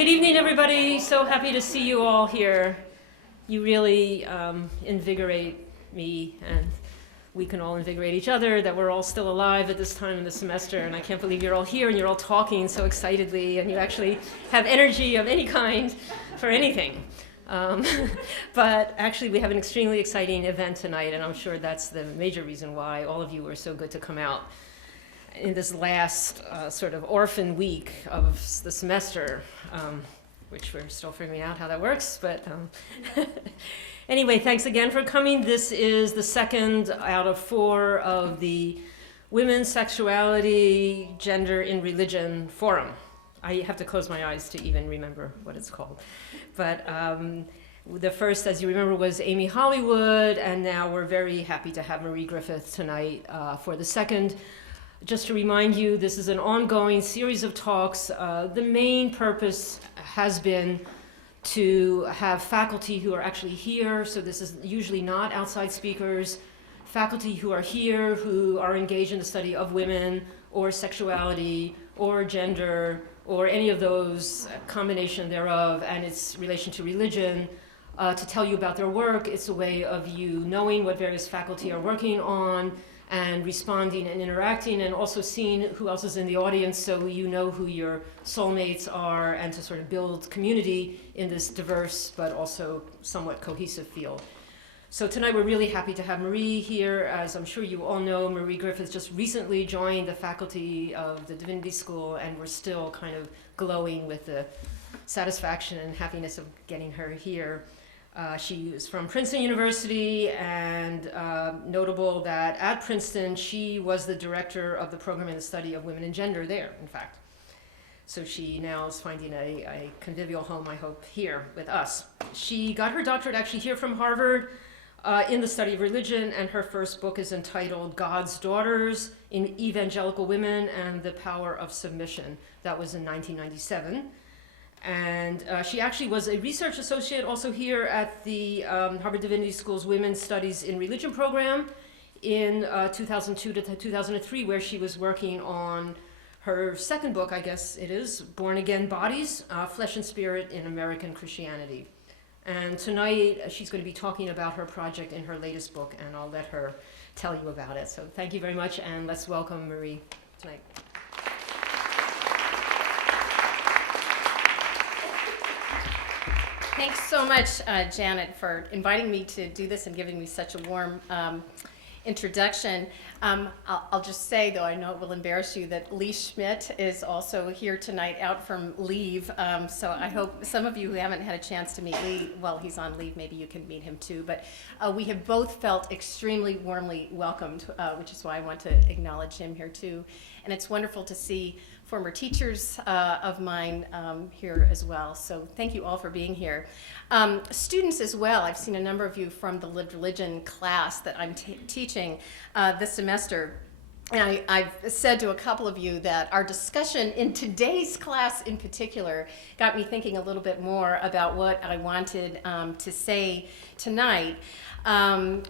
Good evening, everybody. So happy to see you all here. You really invigorate me, and we can all invigorate each other that we're all still alive at this time in the semester, and I can't believe you're all here and you're all talking so excitedly, and you actually have energy of any kind for anything. But actually, we have an extremely exciting event tonight, and I'm sure that's the major reason why all of you were so good to come out in this last sort of orphan week of the semester, which we're still figuring out how that works. But anyway, thanks again for coming. This is the second out of 4 of the Women's Sexuality, Gender in Religion Forum. I have to close my eyes to even remember what it's called. But the first, as you remember, was Amy Hollywood, and now we're very happy to have Marie Griffith tonight for the second. Just to remind you, this is an ongoing series of talks. The main purpose has been to have faculty who are actually here, so this is usually not outside speakers, faculty who are here, who are engaged in the study of women, or sexuality, or gender, or any of those, combination thereof, and its relation to religion, to tell you about their work. It's a way of you knowing what various faculty are working on, and responding and interacting, and also seeing who else is in the audience so you know who your soulmates are, and to sort of build community in this diverse but also somewhat cohesive field. So tonight we're really happy to have Marie here. As I'm sure you all know, Marie Griffith just recently joined the faculty of the Divinity School, and we're still kind of glowing with the satisfaction and happiness of getting her here. She is from Princeton University, and notable that at Princeton she was the director of the program in the study of women and gender there, in fact. So she now is finding a convivial home, I hope, here with us. She got her doctorate actually here from Harvard in the study of religion, and her first book is entitled God's Daughters in Evangelical Women and the Power of Submission. That was in 1997. And she actually was a research associate also here at the Harvard Divinity School's Women's Studies in Religion program in 2002 to 2003, where she was working on her second book, I guess it is, Born Again Bodies, Flesh and Spirit in American Christianity. And tonight she's going to be talking about her project in her latest book, and I'll let her tell you about it. So thank you very much, and let's welcome Marie tonight. Thanks so much, Janet, for inviting me to do this and giving me such a warm introduction. I'll just say, though I know it will embarrass you, that Lee Schmidt is also here tonight out from leave. So I hope some of you who haven't had a chance to meet Lee, well, he's on leave, maybe you can meet him too. But we have both felt extremely warmly welcomed, which is why I want to acknowledge him here too. And it's wonderful to see former teachers of mine here as well. So thank you all for being here. Students as well. I've seen a number of you from the Lived Religion class that I'm teaching this semester. And I've said to a couple of you that our discussion in today's class in particular got me thinking a little bit more about what I wanted to say tonight.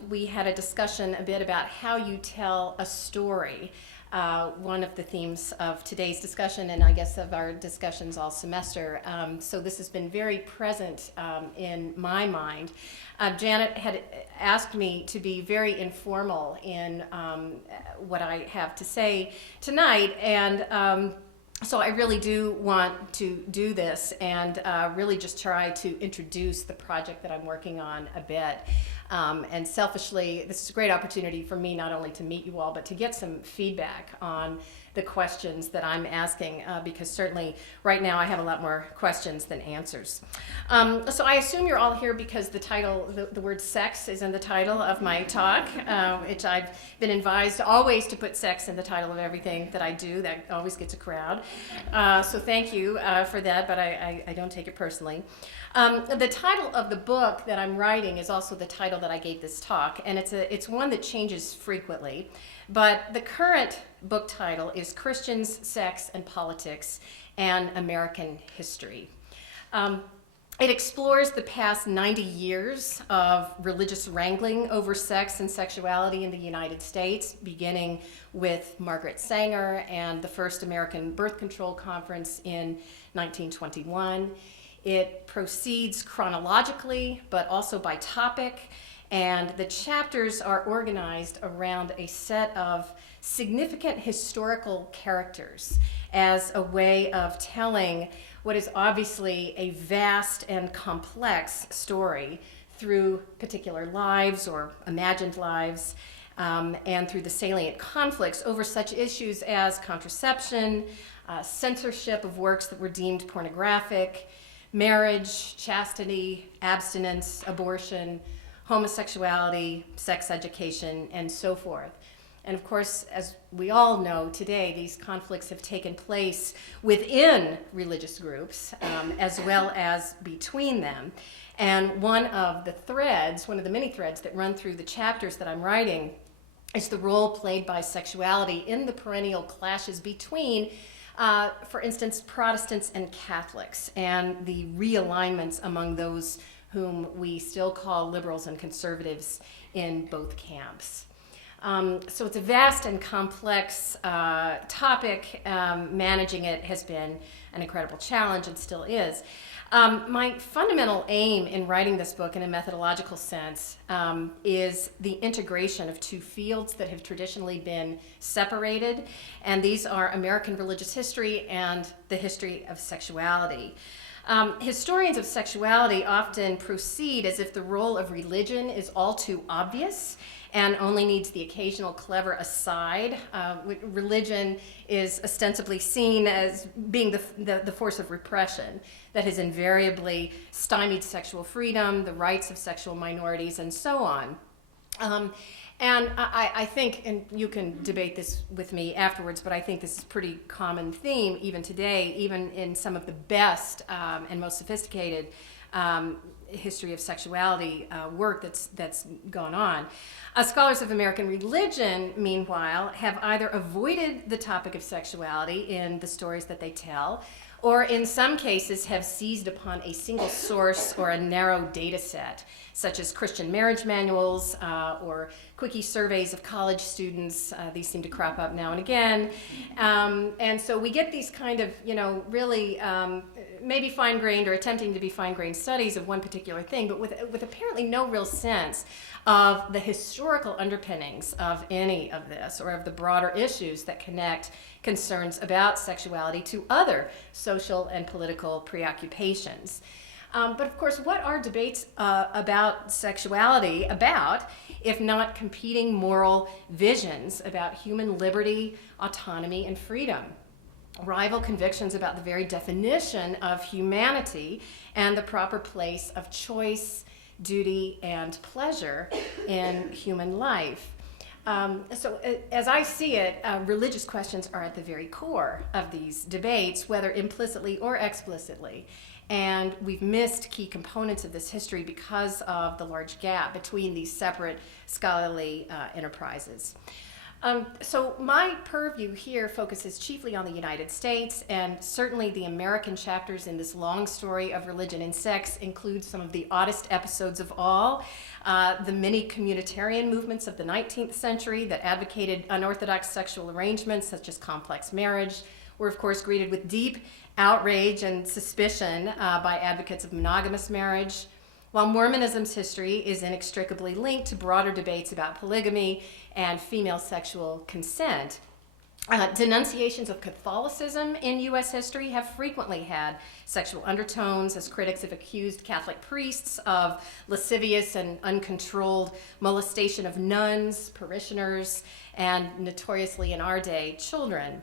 We had a discussion a bit about how you tell a story. One of the themes of today's discussion, and I guess of our discussions all semester. So this has been very present in my mind. Janet had asked me to be very informal in what I have to say tonight, and so I really do want to do this and really just try to introduce the project that I'm working on a bit. And selfishly, this is a great opportunity for me not only to meet you all, but to get some feedback on the questions that I'm asking, because certainly right now I have a lot more questions than answers. So I assume you're all here because the title, the word sex is in the title of my talk, which I've been advised always to put sex in the title of everything that I do. That always gets a crowd. So thank you for that, but I don't take it personally. The title of the book that I'm writing is also the title that I gave this talk, and it's one that changes frequently. But the current book title is Christians, Sex, and Politics and American History. It explores the past 90 years of religious wrangling over sex and sexuality in the United States, beginning with Margaret Sanger and the first American birth control conference in 1921. It proceeds chronologically, but also by topic, and the chapters are organized around a set of significant historical characters as a way of telling what is obviously a vast and complex story through particular lives or imagined lives, and through the salient conflicts over such issues as contraception, censorship of works that were deemed pornographic, marriage, chastity, abstinence, abortion, homosexuality, sex education, and so forth. And of course, as we all know today, these conflicts have taken place within religious groups, as well as between them. And one of the many threads that run through the chapters that I'm writing is the role played by sexuality in the perennial clashes between, for instance, Protestants and Catholics, and the realignments among those whom we still call liberals and conservatives in both camps. So it's a vast and complex topic. Managing it has been an incredible challenge and still is. My fundamental aim in writing this book in a methodological sense is the integration of two fields that have traditionally been separated, and these are American religious history and the history of sexuality. Historians of sexuality often proceed as if the role of religion is all too obvious and only needs the occasional clever aside. Religion is ostensibly seen as being the force of repression that has invariably stymied sexual freedom, the rights of sexual minorities, and so on. And I think, and you can debate this with me afterwards, but I think this is a pretty common theme even today, even in some of the best and most sophisticated history of sexuality work that's gone on. Scholars of American religion, meanwhile, have either avoided the topic of sexuality in the stories that they tell, or in some cases have seized upon a single source or a narrow data set, such as Christian marriage manuals or quickie surveys of college students. These seem to crop up now and again. And so we get these kind of, really maybe fine-grained or attempting to be fine-grained studies of one particular thing, but with apparently no real sense of the historical underpinnings of any of this or of the broader issues that connect concerns about sexuality to other social and political preoccupations. But of course, what are debates about sexuality about, if not competing moral visions about human liberty, autonomy, and freedom? Rival convictions about the very definition of humanity and the proper place of choice, duty, and pleasure in human life. So as I see it, religious questions are at the very core of these debates, whether implicitly or explicitly. And we've missed key components of this history because of the large gap between these separate scholarly enterprises. So my purview here focuses chiefly on the United States, and certainly the American chapters in this long story of religion and sex include some of the oddest episodes of all. The many communitarian movements of the 19th century that advocated unorthodox sexual arrangements, such as complex marriage, were of course greeted with deep outrage and suspicion by advocates of monogamous marriage, while Mormonism's history is inextricably linked to broader debates about polygamy and female sexual consent. Denunciations of Catholicism in U.S. history have frequently had sexual undertones, as critics have accused Catholic priests of lascivious and uncontrolled molestation of nuns, parishioners, and notoriously in our day, children.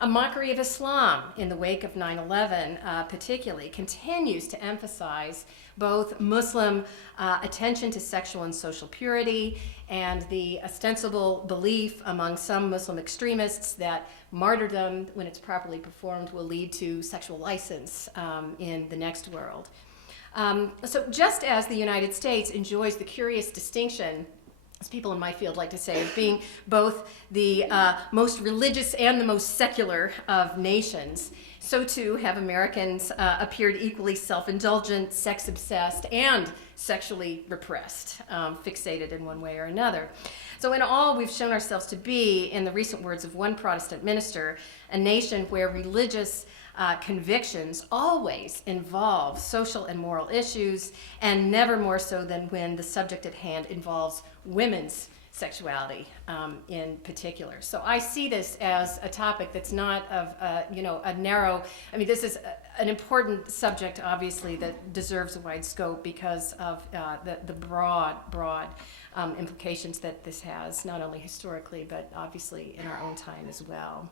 A mockery of Islam in the wake of 9/11 particularly continues to emphasize both Muslim attention to sexual and social purity and the ostensible belief among some Muslim extremists that martyrdom, when it's properly performed, will lead to sexual license in the next world. So just as the United States enjoys the curious distinction, as people in my field like to say, of being both the most religious and the most secular of nations, so too have Americans appeared equally self-indulgent, sex-obsessed, and sexually repressed, fixated in one way or another. So in all, we've shown ourselves to be, in the recent words of one Protestant minister, a nation where religious convictions always involve social and moral issues, and never more so than when the subject at hand involves women's sexuality in particular. So I see this as a topic that's not of a narrow, I mean, this is an important subject, obviously, that deserves a wide scope because of the broad implications that this has, not only historically, but obviously in our own time as well.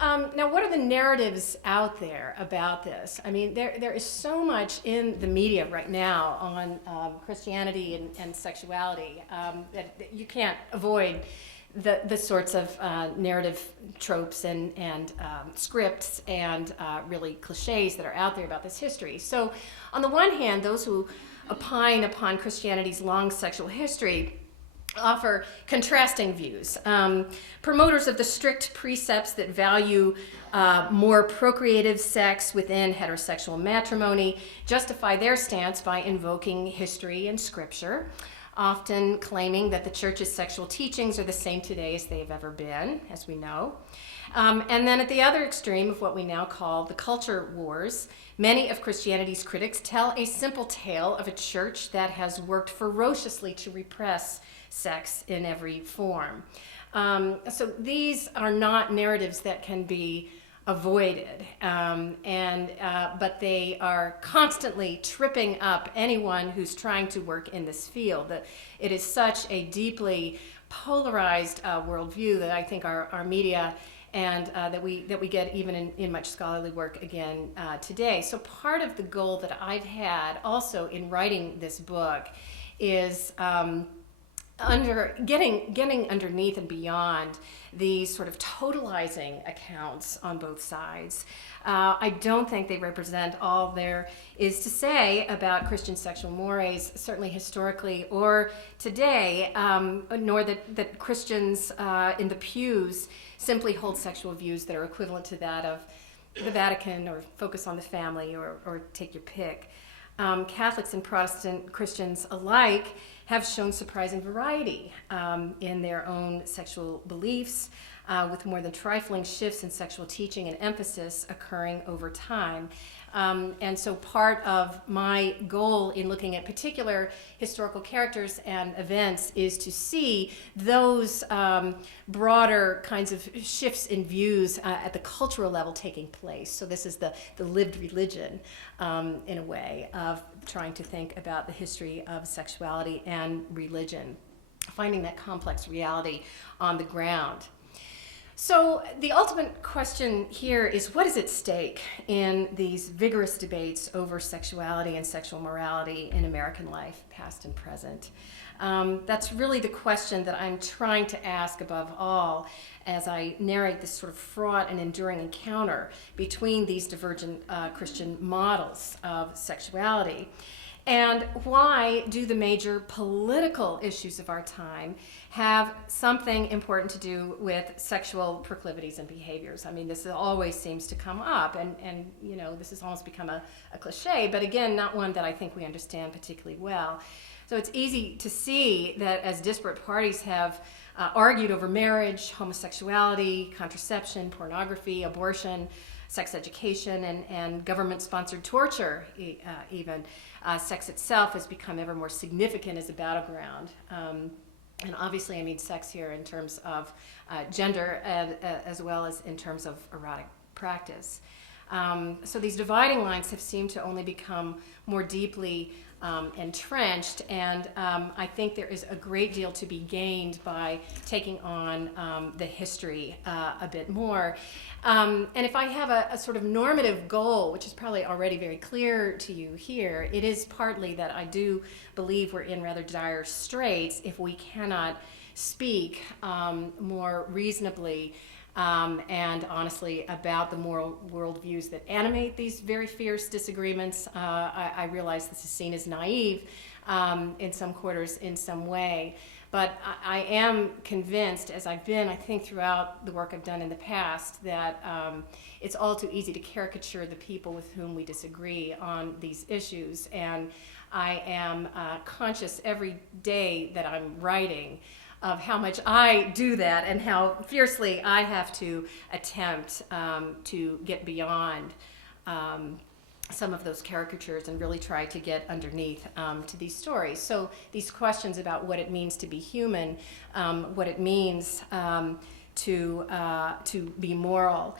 Now, what are the narratives out there about this? I mean, there is so much in the media right now on Christianity and sexuality that you can't avoid the sorts of narrative tropes and scripts and really cliches that are out there about this history. So, on the one hand, those who opine upon Christianity's long sexual history offer contrasting views. Promoters of the strict precepts that value more procreative sex within heterosexual matrimony justify their stance by invoking history and scripture, often claiming that the church's sexual teachings are the same today as they have ever been, as we know. And then at the other extreme of what we now call the culture wars, many of Christianity's critics tell a simple tale of a church that has worked ferociously to repress sex in every form. So these are not narratives that can be avoided, but they are constantly tripping up anyone who's trying to work in this field. It is such a deeply polarized worldview that I think our media and that we get even in much scholarly work again today. So part of the goal that I've had also in writing this book is getting underneath and beyond these sort of totalizing accounts on both sides. I don't think they represent all there is to say about Christian sexual mores, certainly historically or today, nor that Christians in the pews simply hold sexual views that are equivalent to that of the Vatican or focus on the family or take your pick. Catholics and Protestant Christians alike have shown surprising variety in their own sexual beliefs, with more than trifling shifts in sexual teaching and emphasis occurring over time. And so part of my goal in looking at particular historical characters and events is to see those broader kinds of shifts in views at the cultural level taking place. So this is the lived religion, in a way, of trying to think about the history of sexuality and religion, finding that complex reality on the ground. So the ultimate question here is, what is at stake in these vigorous debates over sexuality and sexual morality in American life, past and present? That's really the question that I'm trying to ask above all as I narrate this sort of fraught and enduring encounter between these divergent Christian models of sexuality. And why do the major political issues of our time have something important to do with sexual proclivities and behaviors? I mean, this always seems to come up, and you know, this has almost become a cliche, but again, not one that I think we understand particularly well. So it's easy to see that as disparate parties have argued over marriage, homosexuality, contraception, pornography, abortion, sex education, and government-sponsored torture even. Sex itself has become ever more significant as a battleground. And obviously I mean sex here in terms of gender as well as in terms of erotic practice. So these dividing lines have seemed to only become more deeply entrenched, and I think there is a great deal to be gained by taking on the history a bit more. And if I have a sort of normative goal, which is probably already very clear to you here, it is partly that I do believe we're in rather dire straits if we cannot speak more reasonably and honestly about the moral worldviews that animate these very fierce disagreements. I realize this is seen as naive in some quarters in some way, But I am convinced, as I've been, I think, throughout the work I've done in the past, that it's all too easy to caricature the people with whom we disagree on these issues. And I am conscious every day that I'm writing of how much I do that and how fiercely I have to attempt to get beyond some of those caricatures and really try to get underneath to these stories. So these questions about what it means to be human, what it means to be moral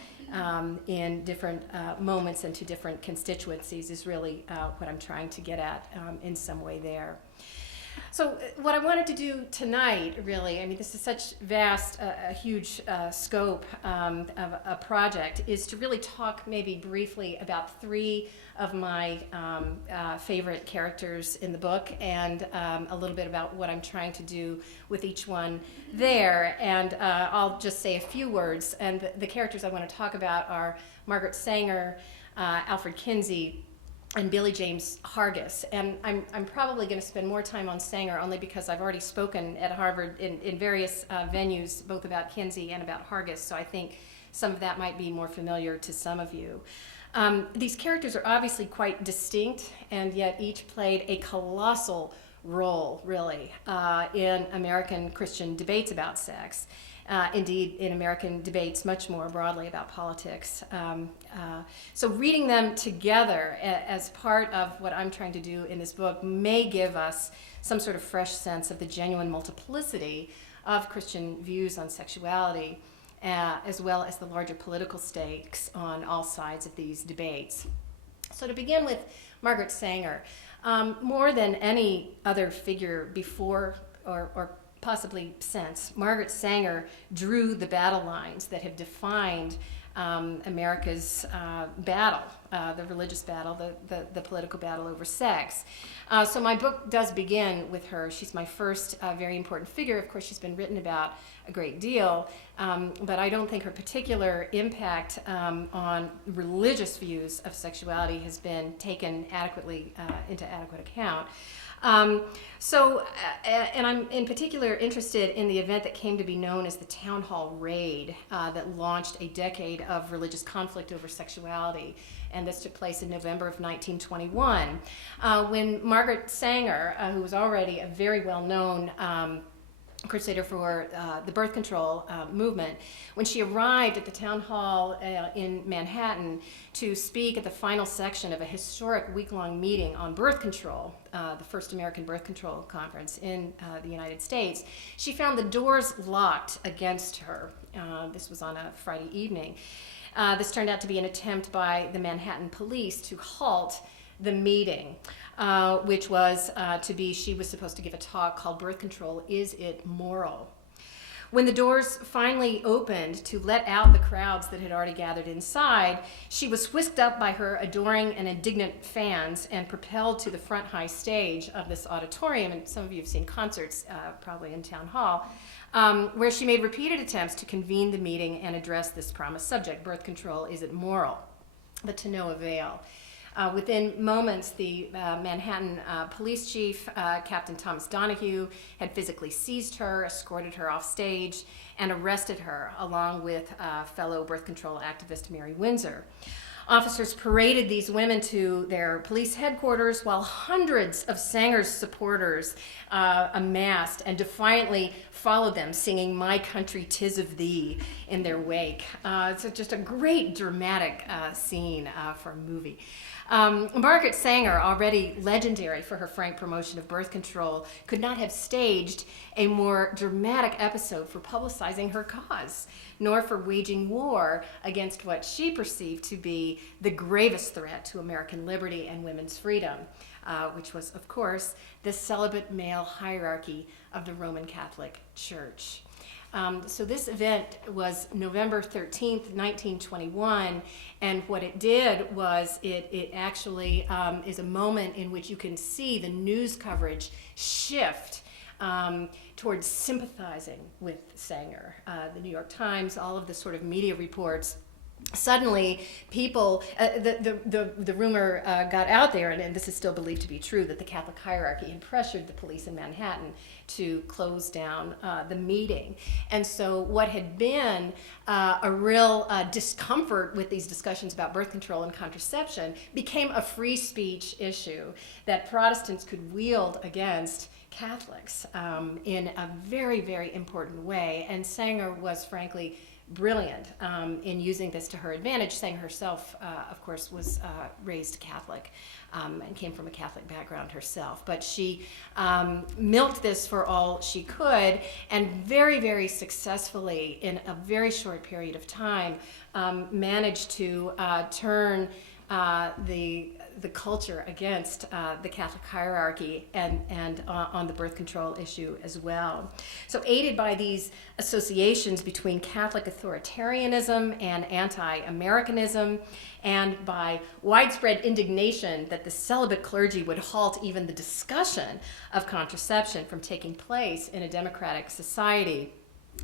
in different moments and to different constituencies is really what I'm trying to get at in some way there. So what I wanted to do tonight, really, I mean, this is such vast, a huge scope of a project, is to really talk maybe briefly about three of my favorite characters in the book and a little bit about what I'm trying to do with each one there. And I'll just say a few words. And the characters I want to talk about are Margaret Sanger, Alfred Kinsey, and Billy James Hargus. And I'm probably going to spend more time on Sanger only because I've already spoken at Harvard in various venues, both about Kinsey and about Hargus, so I think some of that might be more familiar to some of you. These characters are obviously quite distinct, and yet each played a colossal role, really, in American Christian debates about sex. Indeed, in American debates much more broadly about politics. So reading them together as part of what I'm trying to do in this book may give us some sort of fresh sense of the genuine multiplicity of Christian views on sexuality, as well as the larger political stakes on all sides of these debates. So to begin with Margaret Sanger, more than any other figure before or possibly since, Margaret Sanger drew the battle lines that have defined America's battle, the religious battle, the political battle over sex. So my book does begin with her. She's my first very important figure. Of course, she's been written about a great deal, but I don't think her particular impact on religious views of sexuality has been taken adequately into adequate account. And I'm in particular interested in the event that came to be known as the Town Hall Raid that launched a decade of religious conflict over sexuality. And this took place in November of 1921, when Margaret Sanger, who was already a very well-known crusader for the birth control movement, when she arrived at the town hall in Manhattan to speak at the final section of a historic week-long meeting on birth control, the first American birth control conference in the United States, she found the doors locked against her. This was on a Friday evening. This turned out to be an attempt by the Manhattan police to halt the meeting, which was she was supposed to give a talk called Birth Control, Is It Moral? When the doors finally opened to let out the crowds that had already gathered inside, she was whisked up by her adoring and indignant fans and propelled to the front high stage of this auditorium, and some of you have seen concerts probably in Town Hall, where she made repeated attempts to convene the meeting and address this promised subject, birth control, is it moral? But to no avail. Within moments, the Manhattan police chief, Captain Thomas Donahue, had physically seized her, escorted her off stage, and arrested her, along with fellow birth control activist Mary Windsor. Officers paraded these women to their police headquarters while hundreds of Sanger's supporters amassed and defiantly followed them, singing "My Country, 'Tis of Thee" in their wake. It's just a great dramatic scene for a movie. Margaret Sanger, already legendary for her frank promotion of birth control, could not have staged a more dramatic episode for publicizing her cause, nor for waging war against what she perceived to be the gravest threat to American liberty and women's freedom, which was, of course, the celibate male hierarchy of the Roman Catholic Church. So this event was November 13th, 1921, and what it did was it actually is a moment in which you can see the news coverage shift towards sympathizing with Sanger. The New York Times, all of the sort of media reports suddenly people, the rumor got out there, and this is still believed to be true, that the Catholic hierarchy had pressured the police in Manhattan to close down the meeting. And so what had been a real discomfort with these discussions about birth control and contraception became a free speech issue that Protestants could wield against Catholics in a very, very important way. And Sanger was frankly brilliant in using this to her advantage. Sanger herself, of course, was raised Catholic and came from a Catholic background herself. But she milked this for all she could, and very, very successfully, in a very short period of time, managed to turn the culture against the Catholic hierarchy and on the birth control issue as well. So aided by these associations between Catholic authoritarianism and anti-Americanism, and by widespread indignation that the celibate clergy would halt even the discussion of contraception from taking place in a democratic society,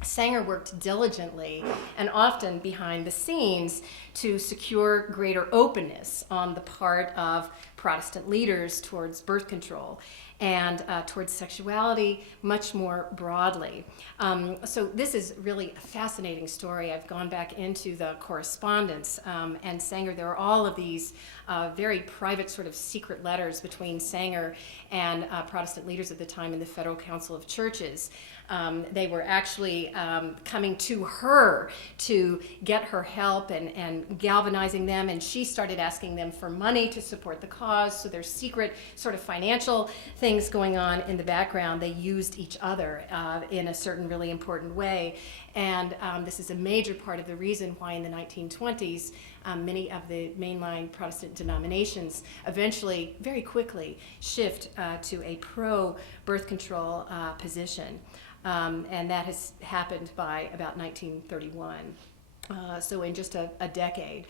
Sanger worked diligently and often behind the scenes to secure greater openness on the part of Protestant leaders towards birth control and towards sexuality much more broadly. So this is really a fascinating story. I've gone back into the correspondence, and Sanger, there are all of these very private sort of secret letters between Sanger and Protestant leaders at the time in the Federal Council of Churches. They were actually coming to her to get her help and galvanizing them, and she started asking them for money to support the cause. So there's secret sort of financial things going on in the background. They used each other in a certain really important way, and this is a major part of the reason why in the 1920s many of the mainline Protestant denominations eventually very quickly shift to a pro-birth control position. And that has happened by about 1931. So in just a decade.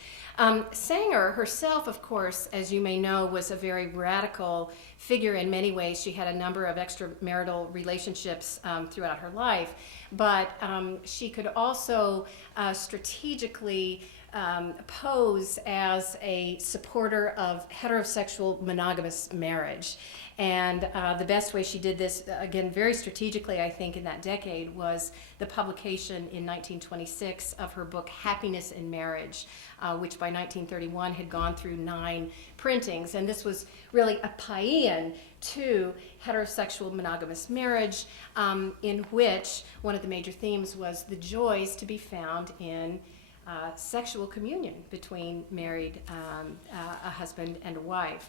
Sanger herself, of course, as you may know, was a very radical figure in many ways. She had a number of extramarital relationships throughout her life, but she could also strategically pose as a supporter of heterosexual monogamous marriage. And the best way she did this, again, very strategically, I think, in that decade, was the publication in 1926 of her book, Happiness in Marriage, which by 1931 had gone through 9 printings. And this was really a paean to heterosexual monogamous marriage, in which one of the major themes was the joys to be found in sexual communion between married a husband and a wife.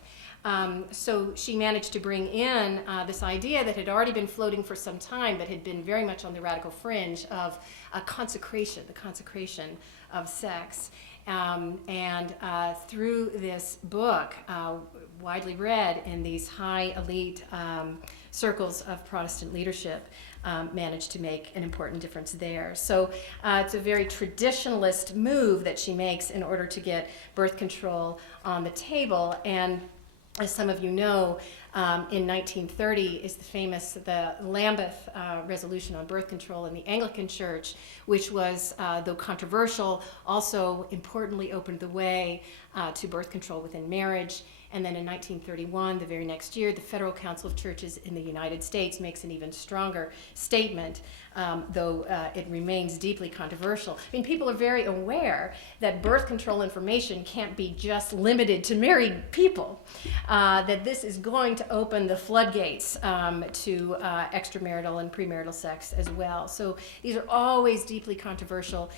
So she managed to bring in this idea that had already been floating for some time, but had been very much on the radical fringe of consecration, the consecration of sex. And through this book, widely read in these high elite circles of Protestant leadership, managed to make an important difference there. So it's a very traditionalist move that she makes in order to get birth control on the table. And as some of you know, in 1930 is the Lambeth Resolution on Birth Control in the Anglican Church, which was, though controversial, also importantly opened the way to birth control within marriage. And then in 1931, the very next year, the Federal Council of Churches in the United States makes an even stronger statement, though it remains deeply controversial. I mean, people are very aware that birth control information can't be just limited to married people, that this is going to open the floodgates to extramarital and premarital sex as well. So these are always deeply controversial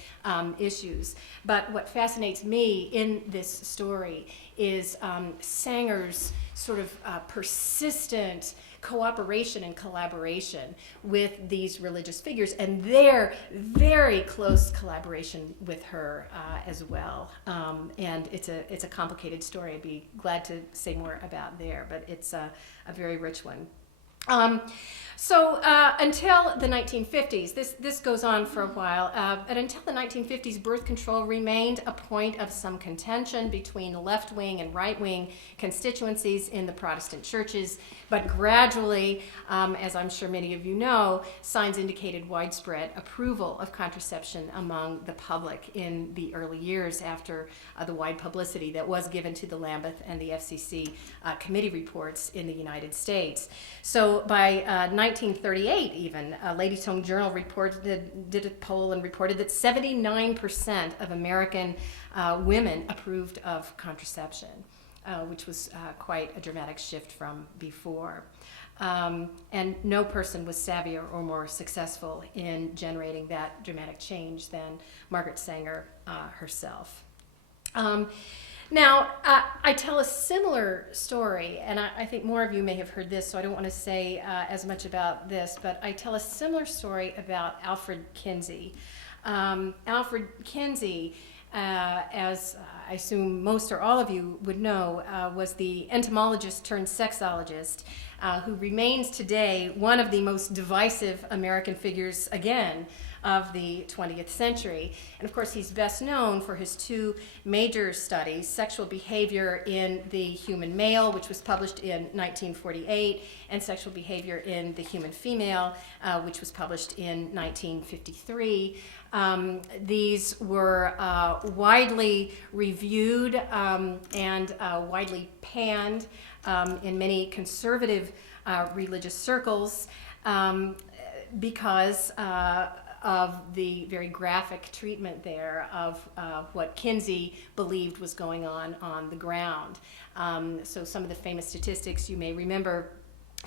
issues. But what fascinates me in this story is Sanger's sort of persistent cooperation and collaboration with these religious figures, and their very close collaboration with her as well. And it's a complicated story. I'd be glad to say more about there, but it's a very rich one. So until the 1950s, this goes on for a while, but until the 1950s, birth control remained a point of some contention between left-wing and right-wing constituencies in the Protestant churches. But gradually, as I'm sure many of you know, signs indicated widespread approval of contraception among the public in the early years after the wide publicity that was given to the Lambeth and the FCC committee reports in the United States. So by 1938 even, Ladies' Home Journal did a poll and reported that 79% of American women approved of contraception, which was quite a dramatic shift from before. And no person was savvier or more successful in generating that dramatic change than Margaret Sanger herself. Now, I tell a similar story, and I think more of you may have heard this, so I don't want to say as much about this, but I tell a similar story about Alfred Kinsey. Alfred Kinsey, as I assume most or all of you would know, was the entomologist turned sexologist who remains today one of the most divisive American figures, again, of the 20th century. And of course, he's best known for his two major studies, Sexual Behavior in the Human Male, which was published in 1948, and Sexual Behavior in the Human Female, which was published in 1953. These were widely reviewed and widely panned in many conservative religious circles because of the very graphic treatment there of what Kinsey believed was going on the ground. So some of the famous statistics you may remember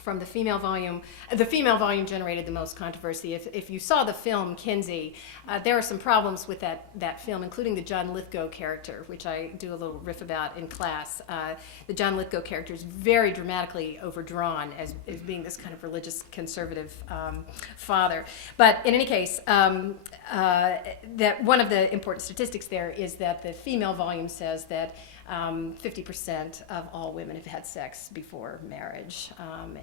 from the female volume generated the most controversy. If you saw the film Kinsey, there are some problems with that film, including the John Lithgow character, which I do a little riff about in class. The John Lithgow character is very dramatically overdrawn as being this kind of religious conservative father. But in any case, that one of the important statistics there is that the female volume says that 50% of all women have had sex before marriage.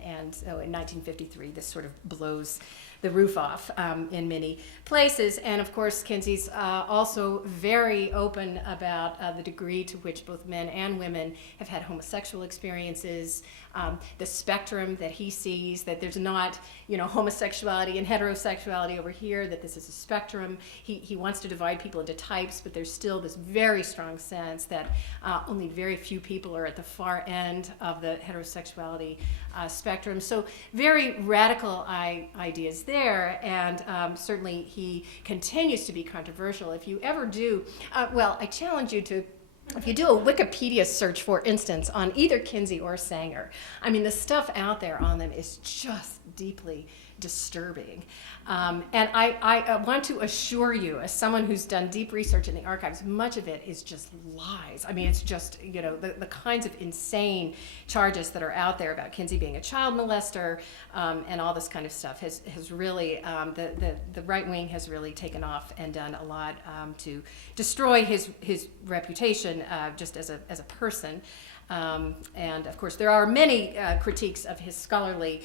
And so in 1953, this sort of blows the roof off in many places. And of course, Kinsey's also very open about the degree to which both men and women have had homosexual experiences, the spectrum that he sees, that there's not, homosexuality and heterosexuality over here, that this is a spectrum. He wants to divide people into types, but there's still this very strong sense that only very few people are at the far end of the heterosexuality spectrum. So very radical ideas there, and certainly he continues to be controversial. If you ever do, I challenge you to, if you do a Wikipedia search, for instance, on either Kinsey or Sanger, I mean, the stuff out there on them is just deeply disturbing. And I want to assure you, as someone who's done deep research in the archives, much of it is just lies. I mean, it's just, the kinds of insane charges that are out there about Kinsey being a child molester and all this kind of stuff has really, the right wing has really taken off and done a lot to destroy his reputation just as a person. And of course, there are many critiques of his scholarly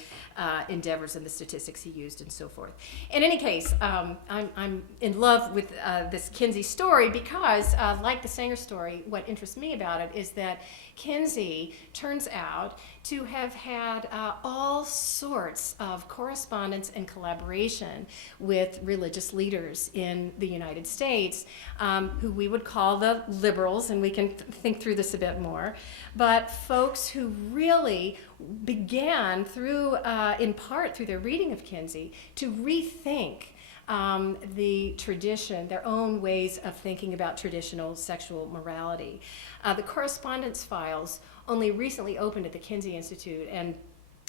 endeavors and the statistics he used and so forth. In any case, I'm in love with this Kinsey story because, like the Sanger story, what interests me about it is that Kinsey turns out to have had all sorts of correspondence and collaboration with religious leaders in the United States, who we would call the liberals, and we can think through this a bit more, but folks who really began through, in part through their reading of Kinsey, to rethink the tradition, their own ways of thinking about traditional sexual morality. The correspondence files only recently opened at the Kinsey Institute, and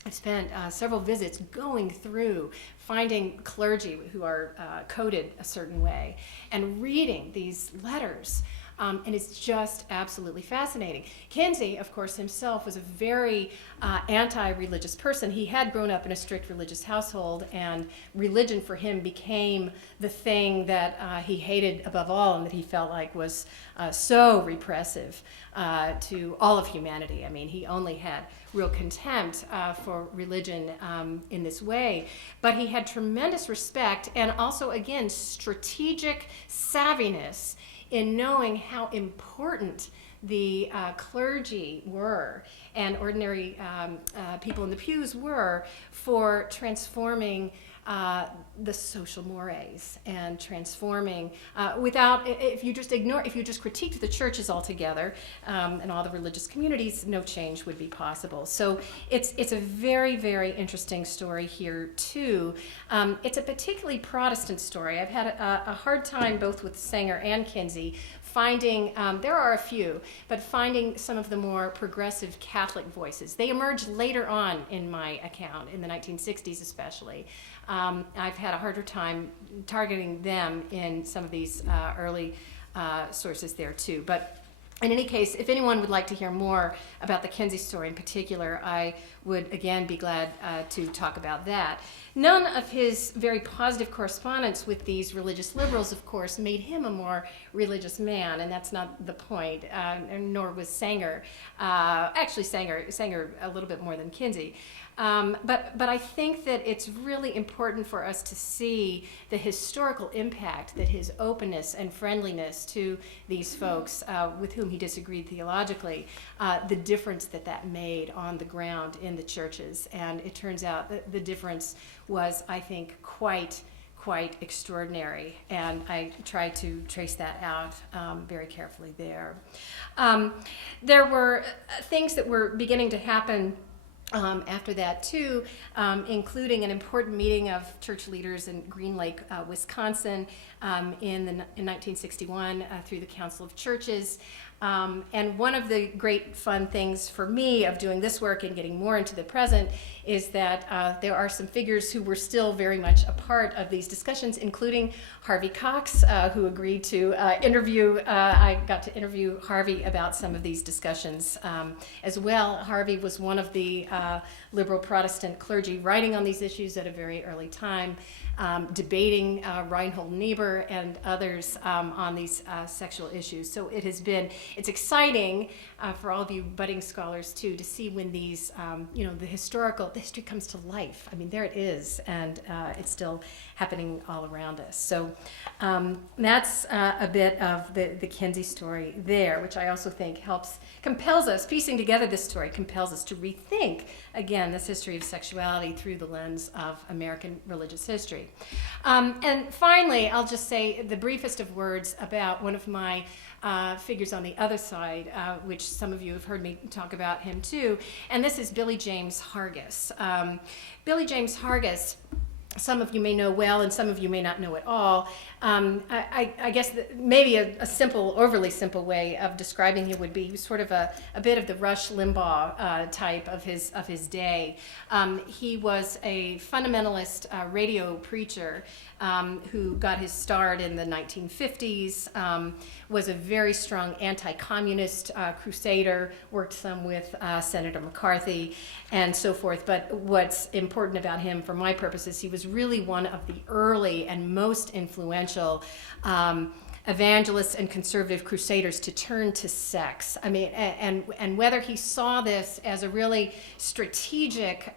I've spent several visits going through, finding clergy who are coded a certain way, and reading these letters And it's just absolutely fascinating. Kinsey, of course, himself was a very anti-religious person. He had grown up in a strict religious household, and religion for him became the thing that he hated above all, and that he felt like was so repressive to all of humanity. I mean, he only had real contempt for religion in this way, but he had tremendous respect and also, again, strategic savviness in knowing how important the clergy were and ordinary people in the pews were for transforming the social mores and transforming if you just critiqued the churches altogether and all the religious communities, no change would be possible. So it's a very, very interesting story here too. It's a particularly Protestant story. I've had a hard time both with Sanger and Kinsey finding, there are a few, but finding some of the more progressive Catholic voices. They emerged later on in my account, in the 1960s especially. I've had a harder time targeting them in some of these early sources there too. But in any case, if anyone would like to hear more about the Kinsey story in particular, I would again be glad to talk about that. None of his very positive correspondence with these religious liberals, of course, made him a more religious man, and that's not the point, nor was Sanger. Actually, Sanger a little bit more than Kinsey. But I think that it's really important for us to see the historical impact that his openness and friendliness to these folks with whom he disagreed theologically, the difference that made on the ground in the churches. And it turns out that the difference was, I think, quite extraordinary, and I try to trace that out very carefully there. There were things that were beginning to happen after that too, including an important meeting of church leaders in Green Lake, Wisconsin, in 1961 through the Council of Churches. And one of the great fun things for me of doing this work and getting more into the present is that there are some figures who were still very much a part of these discussions, including Harvey Cox, who agreed to interview. I got to interview Harvey about some of these discussions as well. Harvey was one of the liberal Protestant clergy writing on these issues at a very early time, debating Reinhold Niebuhr and others on these sexual issues. So it's exciting for all of you budding scholars too to see when these, the history comes to life. I mean, there it is, and it's still happening all around us. So that's a bit of the Kinsey story there, which I also think compels us, piecing together this story, compels us to rethink, again, this history of sexuality through the lens of American religious history. And finally, I'll just say the briefest of words about one of my figures on the other side, which some of you have heard me talk about him too, and this is Billy James Hargus. Billy James Hargus, some of you may know well, and some of you may not know at all. I guess maybe a simple, overly simple way of describing him would be he was sort of a bit of the Rush Limbaugh type of his day. He was a fundamentalist radio preacher who got his start in the 1950s, was a very strong anti-communist crusader, worked some with Senator McCarthy and so forth. But what's important about him, for my purposes, he was really one of the early and most influential evangelists and conservative crusaders to turn to sex. I mean, and whether he saw this as a really strategic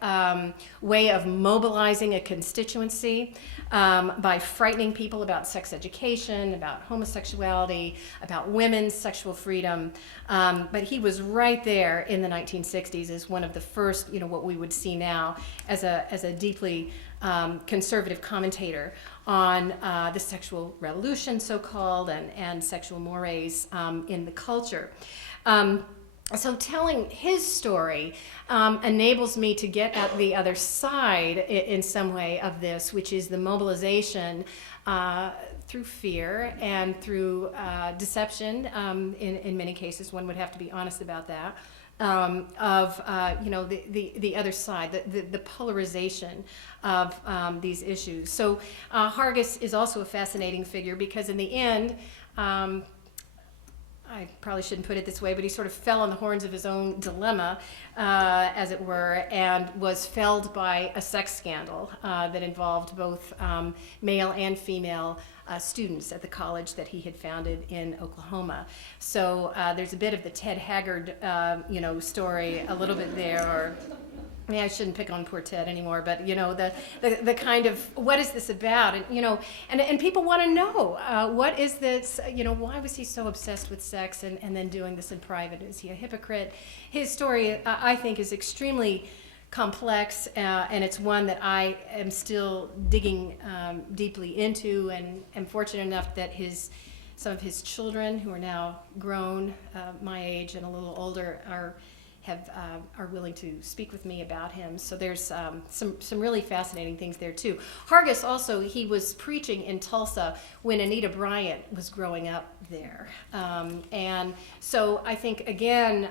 way of mobilizing a constituency by frightening people about sex education, about homosexuality, about women's sexual freedom. But he was right there in the 1960s as one of the first, what we would see now as a deeply conservative commentator on the sexual revolution, so-called, and sexual mores in the culture. So telling his story enables me to get at the other side in some way of this, which is the mobilization through fear and through deception. In many cases, one would have to be honest about that. Of the other side, the polarization of these issues. So Hargus is also a fascinating figure because in the end, I probably shouldn't put it this way, but he sort of fell on the horns of his own dilemma, as it were, and was felled by a sex scandal that involved both male and female students at the college that he had founded in Oklahoma. So there's a bit of the Ted Haggard, story a little bit there, or I shouldn't pick on poor Ted anymore, but the kind of, what is this about? And and people want to know, what is this, why was he so obsessed with sex and then doing this in private? Is he a hypocrite? His story, I think, is extremely complex, and it's one that I am still digging deeply into, and am fortunate enough that some of his children, who are now grown, my age and a little older, are willing to speak with me about him. So there's some really fascinating things there too. Hargus also, he was preaching in Tulsa when Anita Bryant was growing up there. And so I think, again,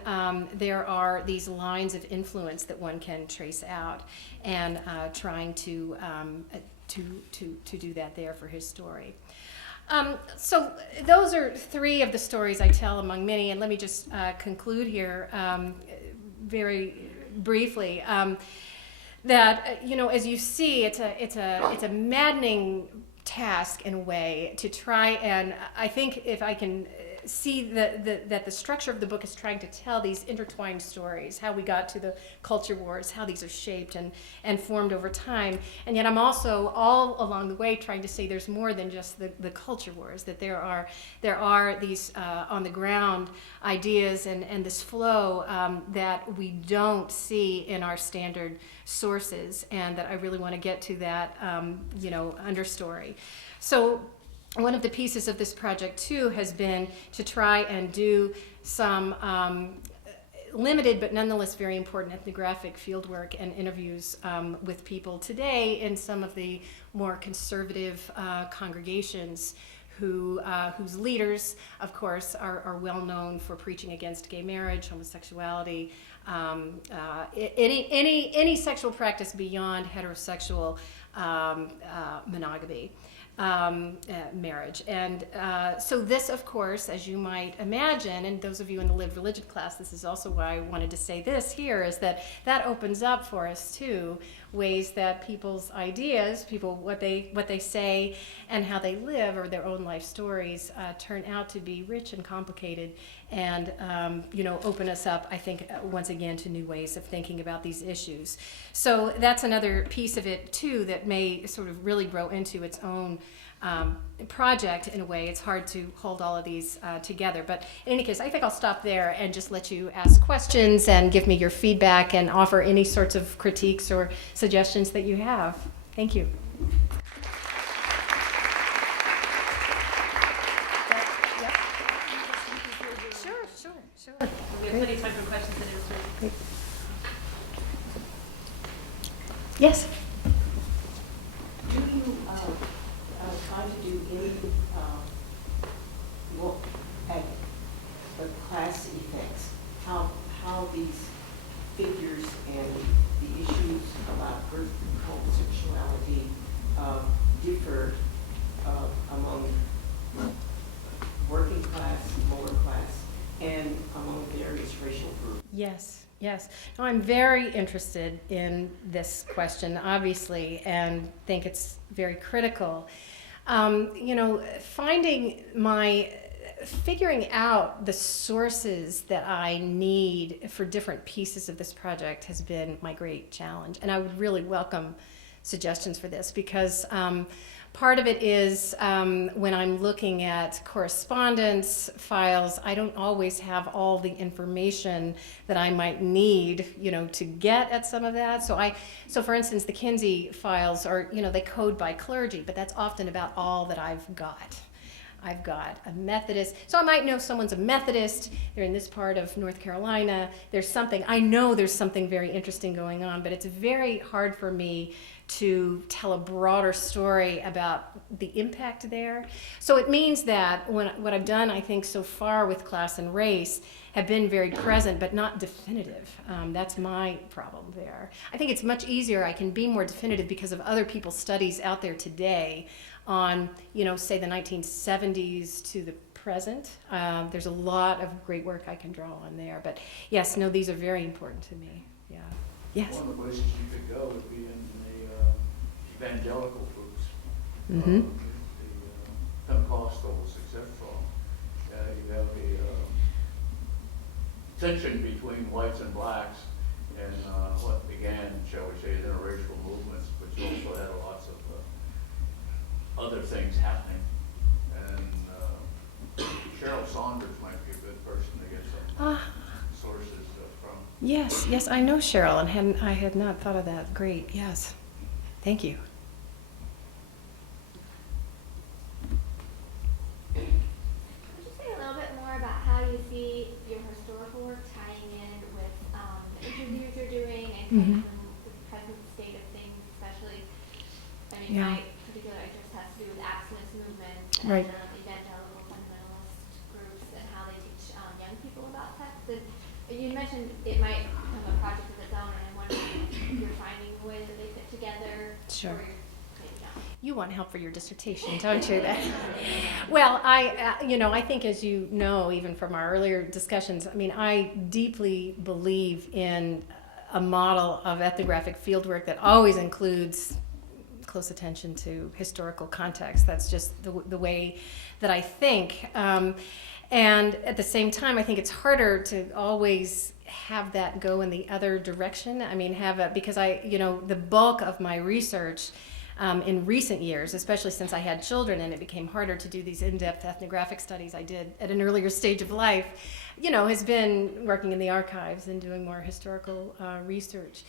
there are these lines of influence that one can trace out, and trying to do that there for his story. So those are three of the stories I tell among many, and let me just conclude here very briefly. That as you see, it's a maddening task in a way to try, and I think if I can see that the structure of the book is trying to tell these intertwined stories, how we got to the culture wars, how these are shaped and formed over time. And yet I'm also all along the way trying to say there's more than just the culture wars, that there are these on the ground ideas and this flow that we don't see in our standard sources, and that I really want to get to that understory. So one of the pieces of this project too has been to try and do some limited but nonetheless very important ethnographic fieldwork and interviews with people today in some of the more conservative congregations whose leaders, of course, are well known for preaching against gay marriage, homosexuality, any sexual practice beyond heterosexual monogamy. Marriage. And so this, of course, as you might imagine, and those of you in the lived religion class, this is also why I wanted to say this here, is that opens up for us too ways that people's ideas, what they say and how they live, or their own life stories, turn out to be rich and complicated, and open us up, I think, once again, to new ways of thinking about these issues. So that's another piece of it too that may sort of really grow into its own project in a way. It's hard to hold all of these together. But in any case, I think I'll stop there and just let you ask questions and give me your feedback and offer any sorts of critiques or suggestions that you have. Thank you. Sure. We have plenty of time for questions and answers. Yes. Do you try to do any look at the class effects, how these figures and the issues about birth control, sexuality differ among working class, lower class, and among various racial groups? Yes. No, I'm very interested in this question, obviously, and think it's very critical. Figuring out the sources that I need for different pieces of this project has been my great challenge, and I would really welcome suggestions for this, because part of it is when I'm looking at correspondence files, I don't always have all the information that I might need, to get at some of that. So for instance, the Kinsey files are, they code by clergy, but that's often about all that I've got. I've got a Methodist, so I might know someone's a Methodist, they're in this part of North Carolina, I know there's something very interesting going on, but it's very hard for me to tell a broader story about the impact there. So it means that what I've done, I think, so far with class and race have been very present, but not definitive. That's my problem there. I think it's much easier, I can be more definitive because of other people's studies out there today on, say the 1970s to the present. There's a lot of great work I can draw on there. But yes, no, these are very important to me. Yeah. Yes. One of the places you could go would be in the evangelical groups. Mm-hmm. The Pentecostals, etc. You have the tension between whites and blacks and what began, shall we say, interracial movements, but you also had lots of other things happening. And Cheryl Saunders might be a good person to get some sources from. Yes, I know Cheryl, and I had not thought of that. Great, yes. Thank you. Could you say a little bit more about how you see your historical work tying in with the interviews you're doing and kind of the present state of things, especially, I mean, Yeah. my particular interest has to do with abstinence movement Right. and evangelical fundamentalist groups and how they teach young people about sex. And you mentioned it might become a project of its own, and I'm wondering if you're finding the way that they fit together. Sure. Or maybe not. You want help for your dissertation, don't you? Well, I think, as you know, even from our earlier discussions, I mean, I deeply believe in a model of ethnographic fieldwork that always includes close attention to historical context. That's just the way that I think. And at the same time, I think it's harder to always have that go in the other direction. I mean, because the bulk of my research in recent years, especially since I had children and it became harder to do these in-depth ethnographic studies I did at an earlier stage of life, has been working in the archives and doing more historical research.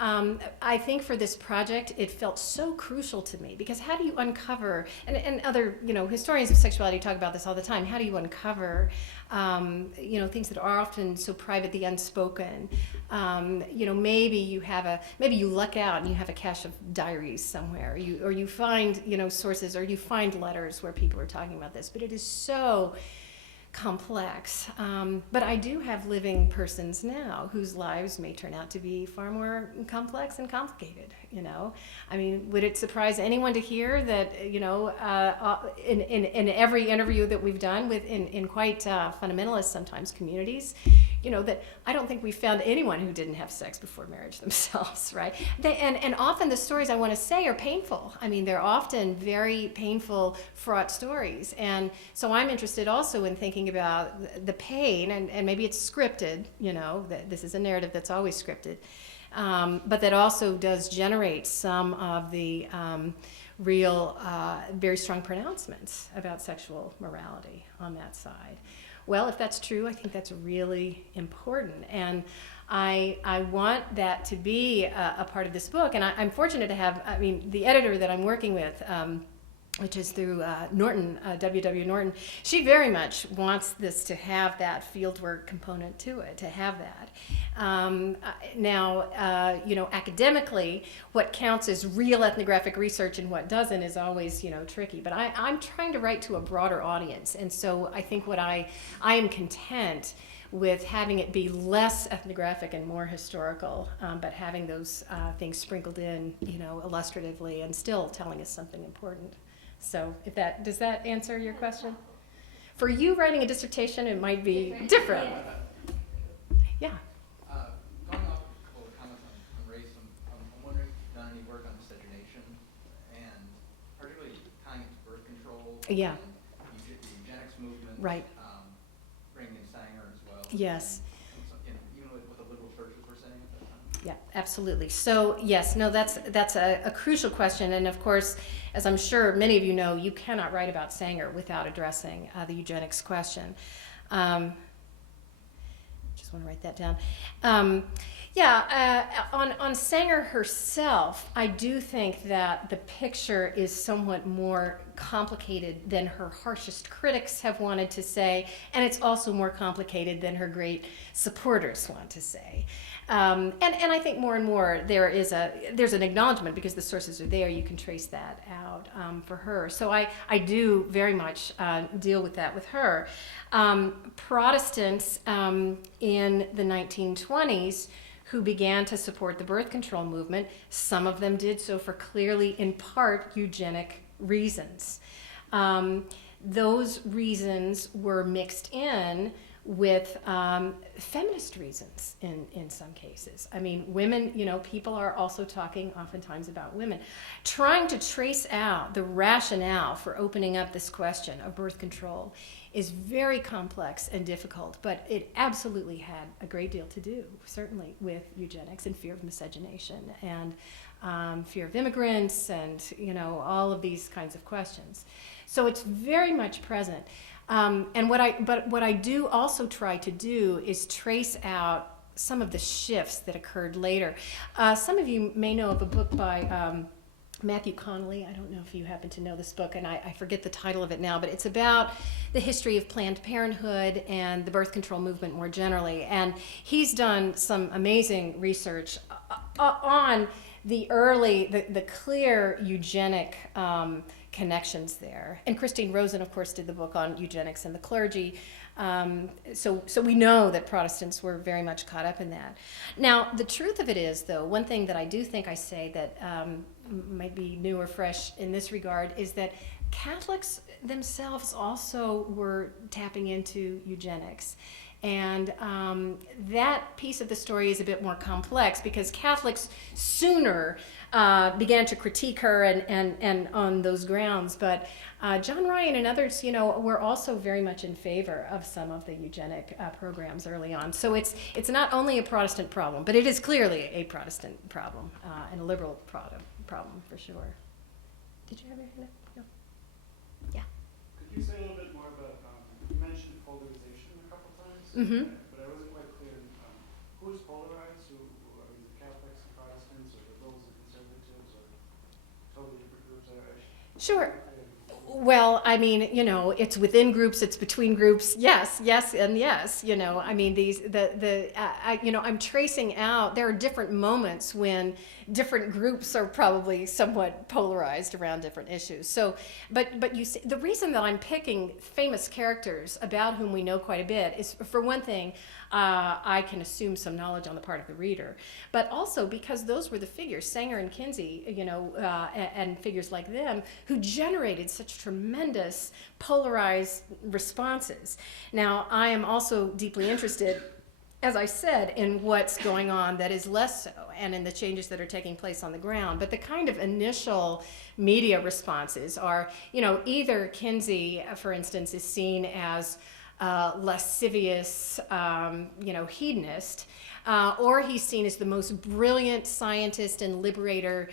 I think for this project, it felt so crucial to me because how do you uncover, and other, historians of sexuality talk about this all the time, how do you uncover, things that are often so private, the unspoken? Maybe you luck out and you have a cache of diaries somewhere, or you find, sources, or you find letters where people are talking about this, but it is so complex. But I do have living persons now whose lives may turn out to be far more complex and complicated, I mean, would it surprise anyone to hear that, in every interview that we've done in quite fundamentalist sometimes communities, that I don't think we found anyone who didn't have sex before marriage themselves, right? And often the stories I want to say are painful. I mean, they're often very painful, fraught stories. And so I'm interested also in thinking about the pain, and maybe it's scripted, that this is a narrative that's always scripted, but that also does generate some of the real, very strong pronouncements about sexual morality on that side. Well, if that's true, I think that's really important. And I want that to be a part of this book. And I'm fortunate to have, the editor that I'm working with, which is through Norton, W.W. Norton, she very much wants this to have that fieldwork component to it, to have that. Academically, what counts as real ethnographic research and what doesn't is always, tricky. But I'm trying to write to a broader audience. And so I think I am content with having it be less ethnographic and more historical, but having those things sprinkled in, illustratively and still telling us something important. So does that answer your question? For you writing a dissertation, it might be different. Yeah. Going off a couple of comments on race, I'm wondering if you've done any work on miscegenation, and particularly tying it to birth control. Yeah. And the eugenics movement. Right. Bringing in Sanger as well. Yes. And so, even what the liberal churches were saying at that time. Yeah, absolutely. So yes, no, that's a crucial question, and of course, as I'm sure many of you know, you cannot write about Sanger without addressing the eugenics question. Just want to write that down. On Sanger herself, I do think that the picture is somewhat more complicated than her harshest critics have wanted to say, and it's also more complicated than her great supporters want to say. And I think more and more there's an acknowledgement, because the sources are there, you can trace that out for her. So I do very much deal with that with her. Protestants in the 1920s who began to support the birth control movement, some of them did so for clearly, in part, eugenic reasons. those reasons were mixed in with feminist reasons in some cases. I mean, women, people are also talking oftentimes about women. Trying to trace out the rationale for opening up this question of birth control is very complex and difficult, but it absolutely had a great deal to do, certainly, with eugenics and fear of miscegenation and fear of immigrants and, all of these kinds of questions. So it's very much present. And what I do also try to do is trace out some of the shifts that occurred later. Some of you may know of a book by Matthew Connelly. I don't know if you happen to know this book, and I forget the title of it now, but it's about the history of Planned Parenthood and the birth control movement more generally. And he's done some amazing research on the clear eugenic connections there. And Christine Rosen, of course, did the book on eugenics and the clergy. So we know that Protestants were very much caught up in that. Now, the truth of it is, though, one thing that I do think I say that might be new or fresh in this regard is that Catholics themselves also were tapping into eugenics. And that piece of the story is a bit more complex because Catholics sooner began to critique her and on those grounds. But John Ryan and others, were also very much in favor of some of the eugenic programs early on. So it's not only a Protestant problem, but it is clearly a Protestant problem and a liberal problem for sure. Did you have anything? No. Yeah. Could you say a little bit more about, you mentioned polarization a couple times, Mm-hmm. but I wasn't quite clear. Who's polarized? Who are the Catholics and Protestants, or liberals and conservatives, or totally different groups? Sure. Well, I mean, it's within groups, it's between groups. Yes, and yes. I mean, I'm tracing out. There are different moments when different groups are probably somewhat polarized around different issues. So, but you see, the reason that I'm picking famous characters about whom we know quite a bit is, for one thing, I can assume some knowledge on the part of the reader, but also because those were the figures, Sanger and Kinsey, and figures like them, who generated such tremendous polarized responses. Now, I am also deeply interested, as I said, in what's going on that is less so, and in the changes that are taking place on the ground. But the kind of initial media responses are, either Kinsey, for instance, is seen as lascivious, hedonist, or he's seen as the most brilliant scientist and liberator,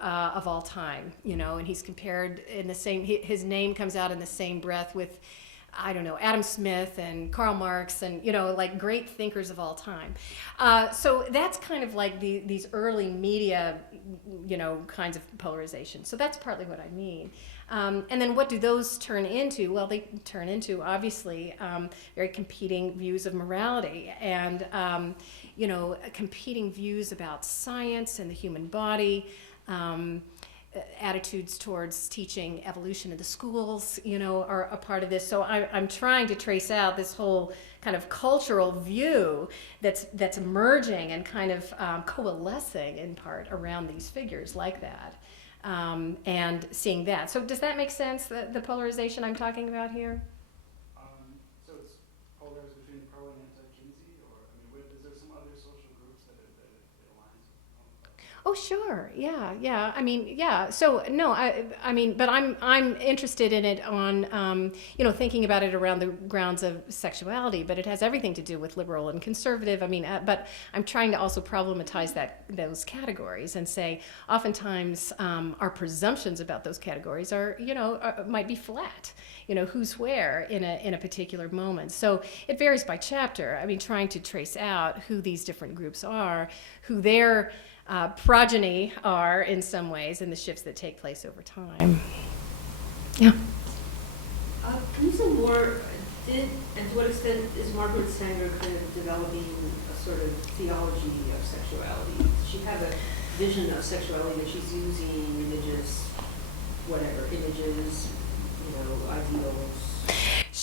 of all time, and he's compared in the same, his name comes out in the same breath with, Adam Smith and Karl Marx and, like great thinkers of all time. So that's kind of like these early media, kinds of polarization. So that's partly what I mean. And then what do those turn into? Well, they turn into, obviously, very competing views of morality and, competing views about science and the human body, attitudes towards teaching evolution in the schools, are a part of this. So I'm trying to trace out this whole kind of cultural view that's emerging and kind of coalescing in part around these figures like that. And seeing that. So does that make sense, the polarization I'm talking about here? So it's polarized between pro and anti-Kinsey, or is there some other social groups that it aligns with? Oh, sure. Yeah. I mean, yeah. So no, I mean, but I'm interested in it on, thinking about it around the grounds of sexuality, but it has everything to do with liberal and conservative. I mean, but I'm trying to also problematize those categories and say, oftentimes our presumptions about those categories are, might be flat. Who's where in a particular moment. So it varies by chapter. I mean, trying to trace out who these different groups are, who their progeny are in some ways, and the shifts that take place over time. Yeah. Can you say more, and to what extent is Margaret Sanger kind of developing a sort of theology of sexuality? Does she have a vision of sexuality that she's using images, ideals?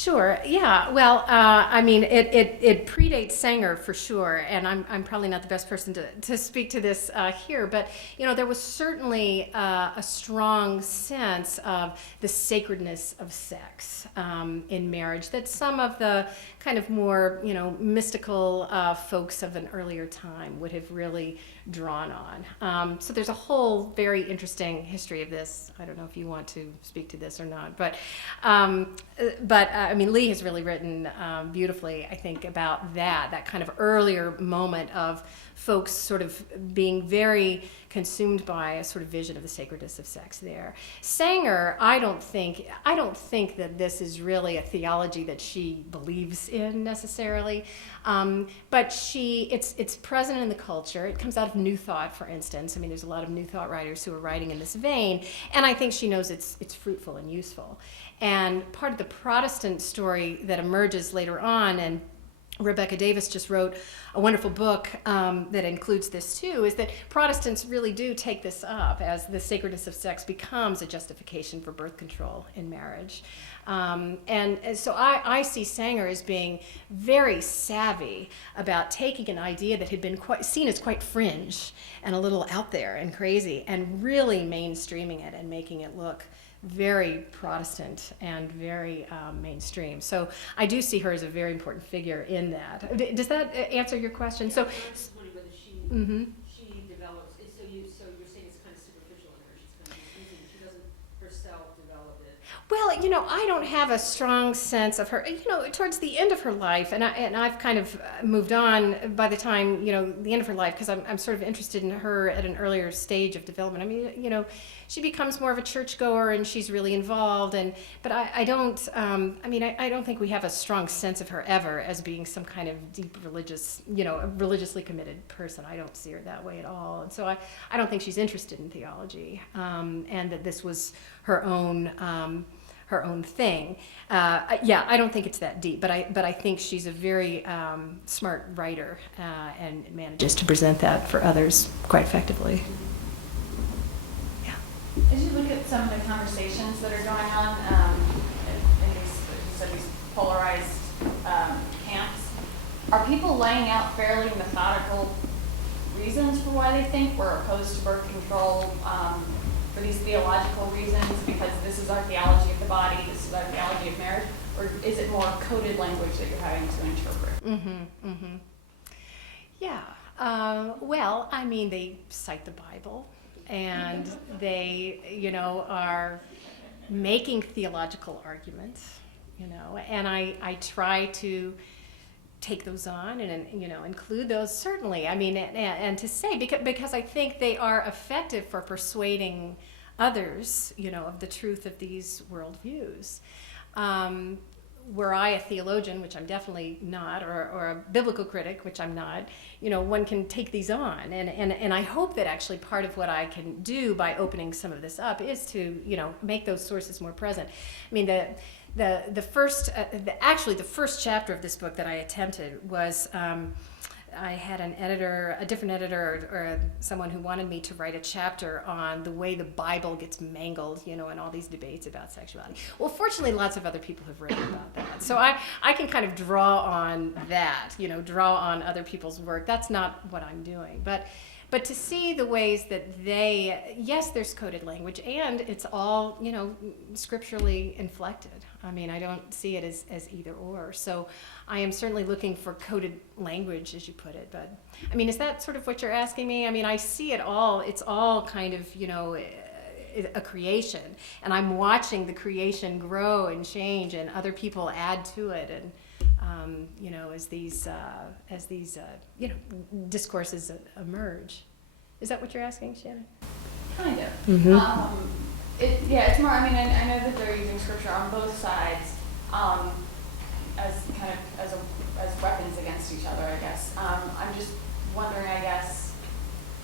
Sure. Yeah. Well, I mean, it predates Sanger for sure, and I'm probably not the best person to speak to this here. But there was certainly a strong sense of the sacredness of sex in marriage that some of the kind of more mystical folks of an earlier time would have really drawn on. So there's a whole very interesting history of this. I don't know if you want to speak to this or not, but I mean, Lee has really written beautifully, I think, about that kind of earlier moment of folks sort of being very consumed by a sort of vision of the sacredness of sex there. Sanger, I don't think that this is really a theology that she believes in necessarily, but it's present in the culture. It comes out of New Thought, for instance. I mean, there's a lot of New Thought writers who are writing in this vein, and I think she knows it's fruitful and useful. And part of the Protestant story that emerges later on, and Rebecca Davis just wrote a wonderful book that includes this too, is that Protestants really do take this up as the sacredness of sex becomes a justification for birth control in marriage. And so I see Sanger as being very savvy about taking an idea that had been seen as quite fringe and a little out there and crazy, and really mainstreaming it and making it look very Protestant and very mainstream. So I do see her as a very important figure in that. Does that answer your question? So, I'm just wondering whether she develops. So you're saying it's kind of superficial in her. She's kind of using. She doesn't herself develop it. well, I don't have a strong sense of her. Towards the end of her life, and I've kind of moved on by the time the end of her life, because I'm sort of interested in her at an earlier stage of development. I mean, she becomes more of a churchgoer and she's really involved, but I don't. I don't think we have a strong sense of her ever as being some kind of deep religious, a religiously committed person. I don't see her that way at all, and so I don't think she's interested in theology, and that this was her own thing. I don't think it's that deep, but I think she's a very smart writer and manages to present that for others quite effectively. Yeah. As you look at some of the conversations that are going on in these polarized camps, are people laying out fairly methodical reasons for why they think we're opposed to birth control? For these theological reasons, because this is our theology of the body, this is our theology of marriage, or is it more coded language that you're having to interpret? Yeah. Well, I mean, they cite the Bible, and they, are making theological arguments, and I try to take those on and include those, certainly. I mean, and to say, because I think they are effective for persuading others of the truth of these worldviews. Were I a theologian, which I'm definitely not, or a biblical critic, which I'm not, one can take these on, and I hope that actually part of what I can do by opening some of this up is to make those sources more present. I mean, the first chapter of this book that I attempted was I had a different editor or someone who wanted me to write a chapter on the way the Bible gets mangled, in all these debates about sexuality. Well, fortunately, lots of other people have written about that. So I can kind of draw on that, draw on other people's work. That's not what I'm doing. But to see the ways that yes, there's coded language, and it's all, scripturally inflected. I mean, I don't see it as either or. So I am certainly looking for coded language, as you put it. But, I mean, is that sort of what you're asking me? I mean, I see it all. It's all kind of, a creation. And I'm watching the creation grow and change, and other people add to it. And, as these discourses emerge. Is that what you're asking, Shannon? Kind of. Mm-hmm. It's more, I know that they're using scripture on both sides as kind of as weapons against each other, I guess. I'm just wondering, I guess,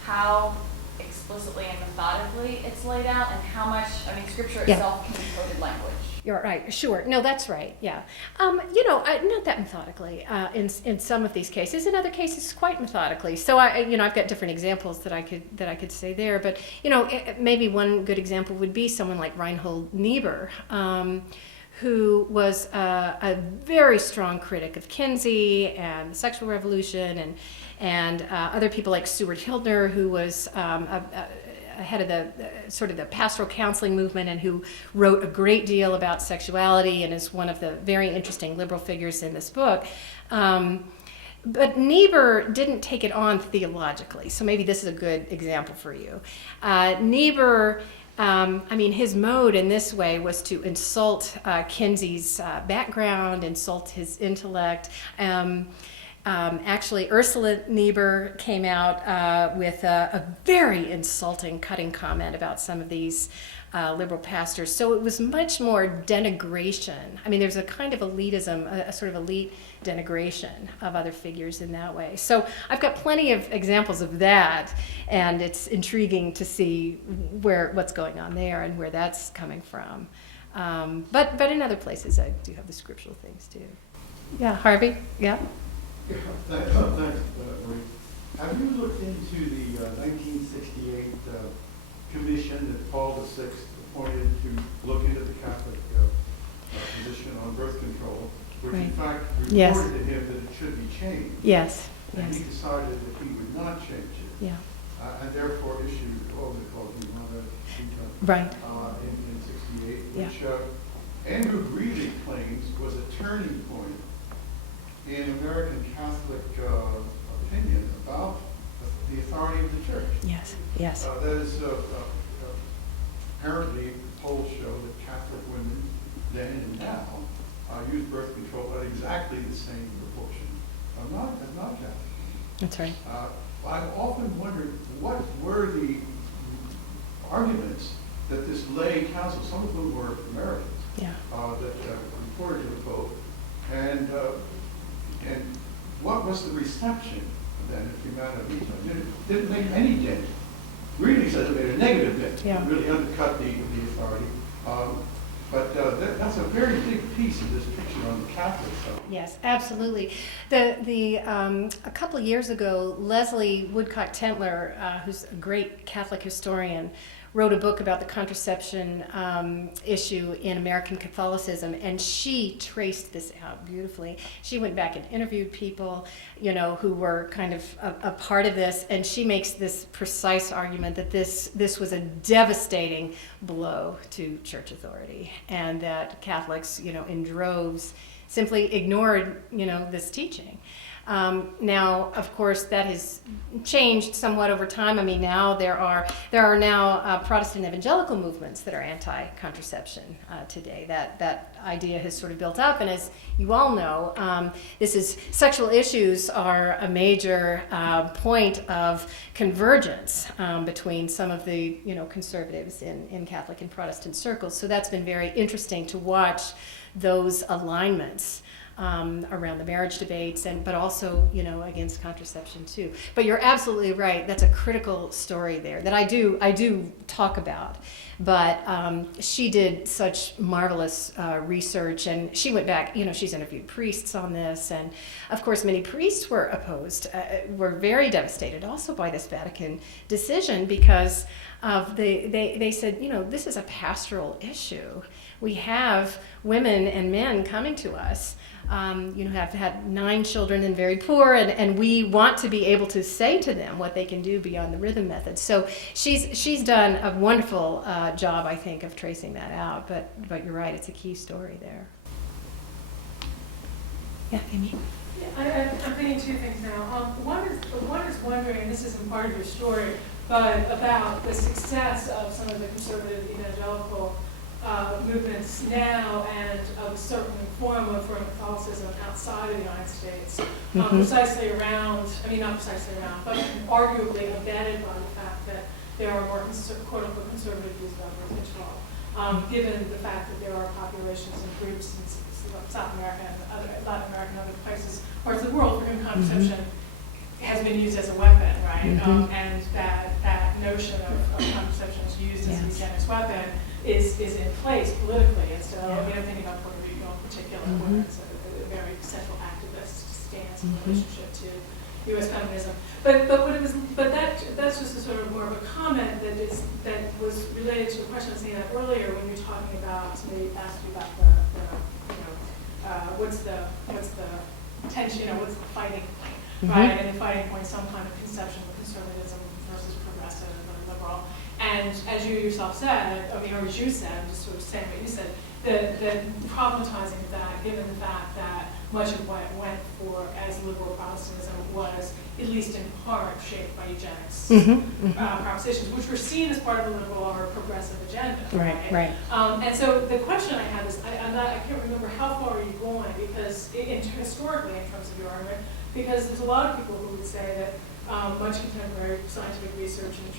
how explicitly and methodically it's laid out, and how much, scripture itself can be coded language. You're right. Sure. No, that's right. Yeah. Not that methodically in some of these cases. In other cases, quite methodically. So I've got different examples that I could say there. But maybe one good example would be someone like Reinhold Niebuhr, who was a very strong critic of Kinsey and the sexual revolution, and other people like Stuart Hildner, who was head of the sort of the pastoral counseling movement, and who wrote a great deal about sexuality and is one of the very interesting liberal figures in this book. But Niebuhr didn't take it on theologically, so maybe this is a good example for you. Niebuhr, his mode in this way was to insult Kinsey's background, insult his intellect. Actually, Ursula Niebuhr came out with a very insulting, cutting comment about some of these liberal pastors. So it was much more denigration. I mean, there's a kind of elitism, a sort of elite denigration of other figures in that way. So I've got plenty of examples of that, and it's intriguing to see what's going on there and where that's coming from. But in other places, I do have the scriptural things too. Yeah, Harvey? Yeah? Thanks, Marie. Have you looked into the 1968 commission that Paul VI appointed to look into the Catholic position on birth control, which in fact reported to him that it should be changed? Yes. And he decided that he would not change it. Yeah. And therefore issued, what was it called, Right. in 68, Yeah. which Andrew Greeley claims was a turning point in American Catholic opinion about the authority of the Church. Yes. Yes. That is, apparently, polls show that Catholic women then and now use birth control at exactly the same proportion as not Catholic. That's right. I've often wondered what were the arguments that this lay council, some of whom were Americans, Yeah. that reported to the Pope, and what was the reception then of humanity? Did it make any dent? Really says it made a negative dent. Yeah. It really undercut the authority. But that's a very big piece of this picture on the Catholic side. Yes, absolutely. A couple of years ago, Leslie Woodcock Tentler, who's a great Catholic historian, wrote a book about the contraception issue in American Catholicism, and she traced this out beautifully. She went back and interviewed people, who were kind of a part of this, and she makes this precise argument that this was a devastating blow to church authority, and that Catholics, in droves, simply ignored, this teaching. Now, of course, that has changed somewhat over time. I mean, now there are now Protestant evangelical movements that are anti-contraception today. That idea has sort of built up, and as you all know, sexual issues are a major point of convergence between some of the conservatives in Catholic and Protestant circles. So that's been very interesting to watch those alignments around the marriage debates, but also against contraception too. But you're absolutely right. That's a critical story there that I do talk about. But she did such marvelous research, and she went back. She's interviewed priests on this, and of course many priests were opposed, were very devastated also by this Vatican decision because of they said this is a pastoral issue. We have women and men coming to us. Have had 9 children and very poor, and we want to be able to say to them what they can do beyond the rhythm method. So she's done a wonderful job, I think, of tracing that out. But you're right, it's a key story there. Yeah, Amy. Yeah, I'm thinking 2 things now. One is wondering, and this isn't part of your story, but about the success of some of the conservative evangelical movements now, and of a certain form of Roman Catholicism outside of the United States, precisely around, not precisely around, but arguably abetted by the fact that there are more quote-unquote conservative views about birth control, given the fact that there are populations and groups in South America and Latin America and other places, parts of the world for whom contraception has been used as a weapon, right? And that notion of contraception is used as a eugenicist weapon is in place politically. And so thinking about Puerto Rico in particular, where it's a very central activist stance in relationship to U.S. feminism. But that's just a sort of more of a comment that was related to a question I was thinking of earlier when you were talking about, somebody asked you about what's the tension, what's the fighting point, right? And the fighting point, some kind of conception of conservatism versus progressive or liberal. And as you yourself said, or as you said, I'm just sort of saying what you said, the problematizing of that, given the fact that much of what went for as liberal Protestantism was, at least in part, shaped by eugenics propositions, which were seen as part of the liberal or progressive agenda. Right. And so the question I have is, I can't remember how far are you going, because historically, in terms of your argument, because there's a lot of people who would say that much contemporary scientific research in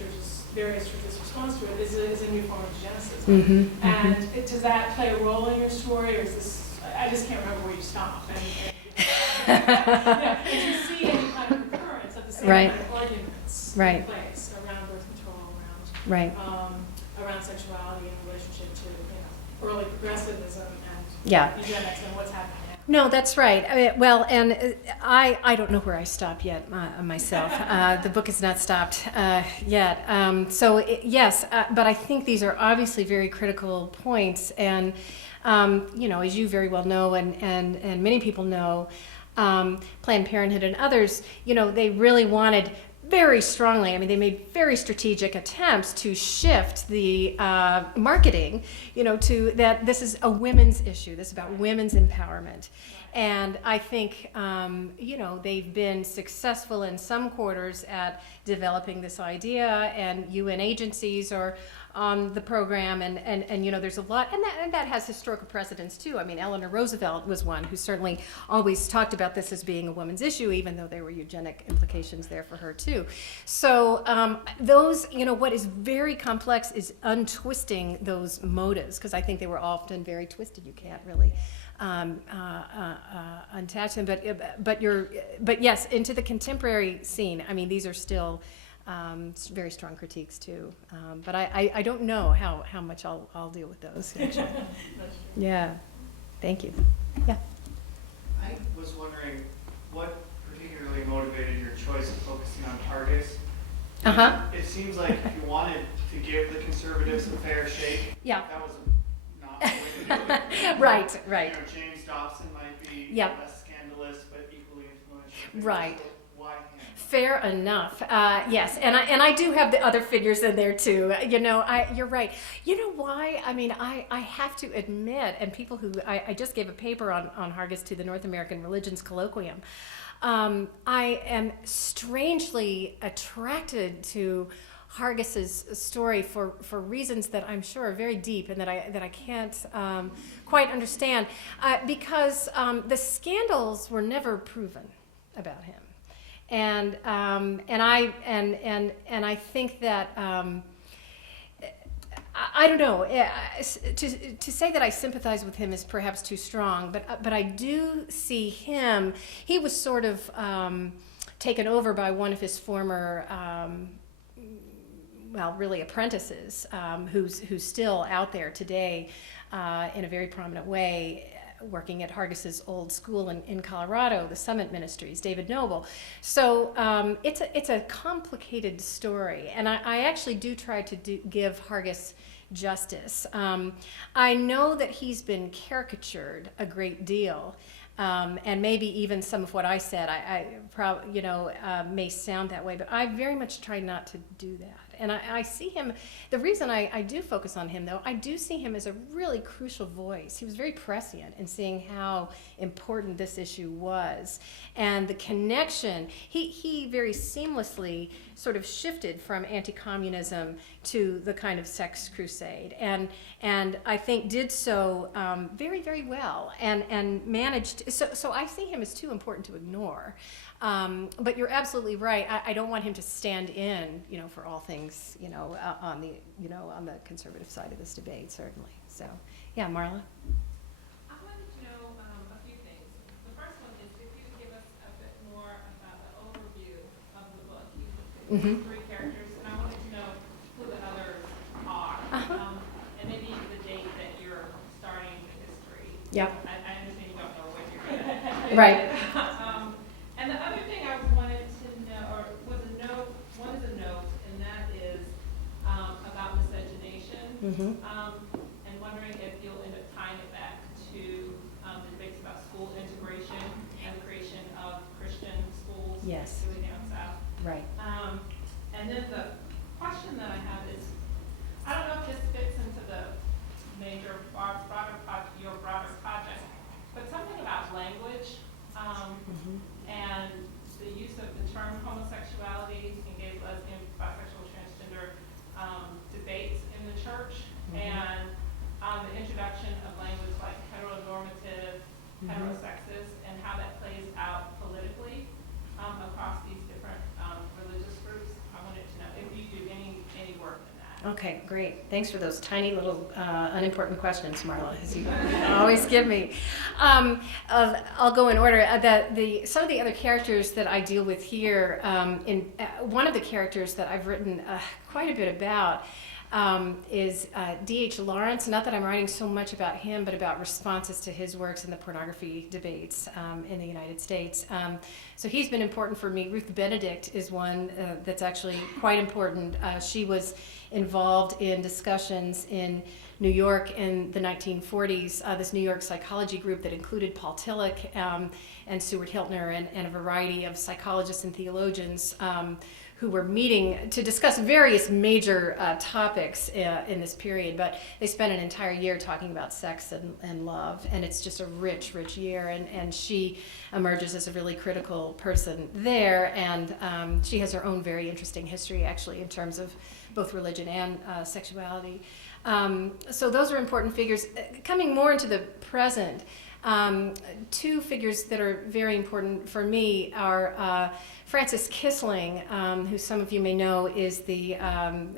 various churches' response to it is a new form of eugenicism. And does that play a role in your story, or is this? I just can't remember where you stop. And you see any kind of recurrence of the same kind of arguments in place around birth control, around sexuality in relationship to early progressivism and eugenics and what's happening now. No, that's right. I mean, well, and I don't know where I stop yet myself. The book has not stopped yet. Yes, but I think these are obviously very critical points. And, as you very well know, and many people know, Planned Parenthood and others, they really wanted very strongly, they made very strategic attempts to shift the marketing, to that this is a women's issue, this is about women's empowerment. And I think, they've been successful in some quarters at developing this idea, and UN agencies are on the program, and there's a lot, and that has historical precedence too. Eleanor Roosevelt was one who certainly always talked about this as being a woman's issue, even though there were eugenic implications there for her too. So those, what is very complex is untwisting those motives, because I think they were often very twisted. You can't really untouch them, but yes, into the contemporary scene. These are still very strong critiques too, but I don't know how much I'll deal with those. Actually. Yeah, thank you. Yeah. I was wondering what particularly motivated your choice of focusing on Hargus. It seems like if you wanted to give the conservatives a fair shake, that was not the way to do it. Right. James Dobson might be less scandalous but equally influential. Right. So why him? Fair enough. Yes, and I do have the other figures in there too. You're right. You know why? I have to admit, and people who I just gave a paper on Hargus to the North American Religions Colloquium. I am strangely attracted to Hargus's story for reasons that I'm sure are very deep and that I can't quite understand, because the scandals were never proven about him. And I think that I don't know, to say that I sympathize with him is perhaps too strong, but I do see him. He was sort of taken over by one of his former really apprentices, who's still out there today in a very prominent way, working at Hargus's old school in Colorado, the Summit Ministries, David Noble. So it's a complicated story, and I actually do try to give Hargus justice. I know that he's been caricatured a great deal, and maybe even some of what I said I probably may sound that way, but I very much try not to do that. And I see him, the reason I do focus on him, though, I do see him as a really crucial voice. He was very prescient in seeing how important this issue was. And the connection, he very seamlessly sort of shifted from anti-communism to the kind of sex crusade. And I think did so very, very well and managed, so I see him as too important to ignore. But you're absolutely right. I don't want him to stand in, for all things, on the conservative side of this debate, certainly. So, yeah, Marla. I wanted to know a few things. The first one is if you could give us a bit more about the overview of the book. You looked at three characters, and I wanted to know who the others are, and maybe the date that you're starting the history. Yep. I understand you don't know when you're going to. Right. And the other thing I wanted to know, or was a note, one is a note, and that and wondering if you'll end up tying it back to the debates about school integration and the creation of Christian schools, Yes. particularly down south. Right. And then the question that I have is, I don't know if this fits into the major your broader project, but something about language and the use of the term homosexuality in gay, lesbian, bisexual, transgender debates in the church, and the introduction of language like heteronormative, heterosexist, and how that plays out politically across these different religious groups. I wanted to know if you do any work in that. Okay, great. Thanks for those tiny little unimportant questions, Marla, as you always give me. I'll go in order. Some of the other characters that I deal with here, one of the characters that I've written quite a bit about is D.H. Lawrence. Not that I'm writing so much about him, but about responses to his works in the pornography debates in the United States. So he's been important for me. Ruth Benedict is one that's actually quite important. She was involved in discussions in New York in the 1940s, this New York psychology group that included Paul Tillich and Stuart Hiltner and a variety of psychologists and theologians who were meeting to discuss various major topics in this period, but they spent an entire year talking about sex and love, and it's just a rich, rich year, and she emerges as a really critical person there, and she has her own very interesting history, actually, in terms of both religion and sexuality. So those are important figures. Coming more into the present, two figures that are very important for me are Francis Kissling, who some of you may know is the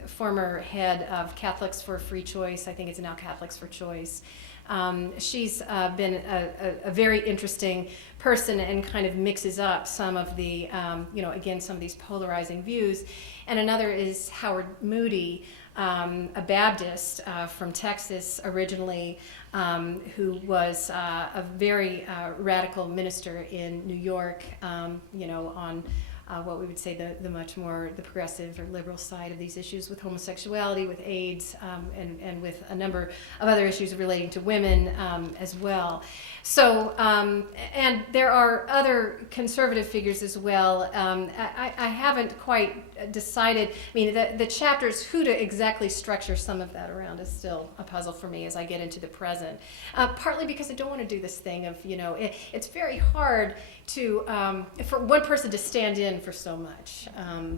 former head of Catholics for Free Choice. I think it's now Catholics for Choice. She's been a very interesting person and kind of mixes up some of the, again, some of these polarizing views. And another is Howard Moody, a Baptist from Texas originally, who was a very radical minister in New York, on what we would say the much more the progressive or liberal side of these issues with homosexuality, with AIDS, and with a number of other issues relating to women as well. So, and there are other conservative figures as well. I haven't quite decided. I mean, the chapters, who to exactly structure some of that around is still a puzzle for me as I get into the present. Partly because I don't want to do this thing of, it's very hard to for one person to stand in for so much.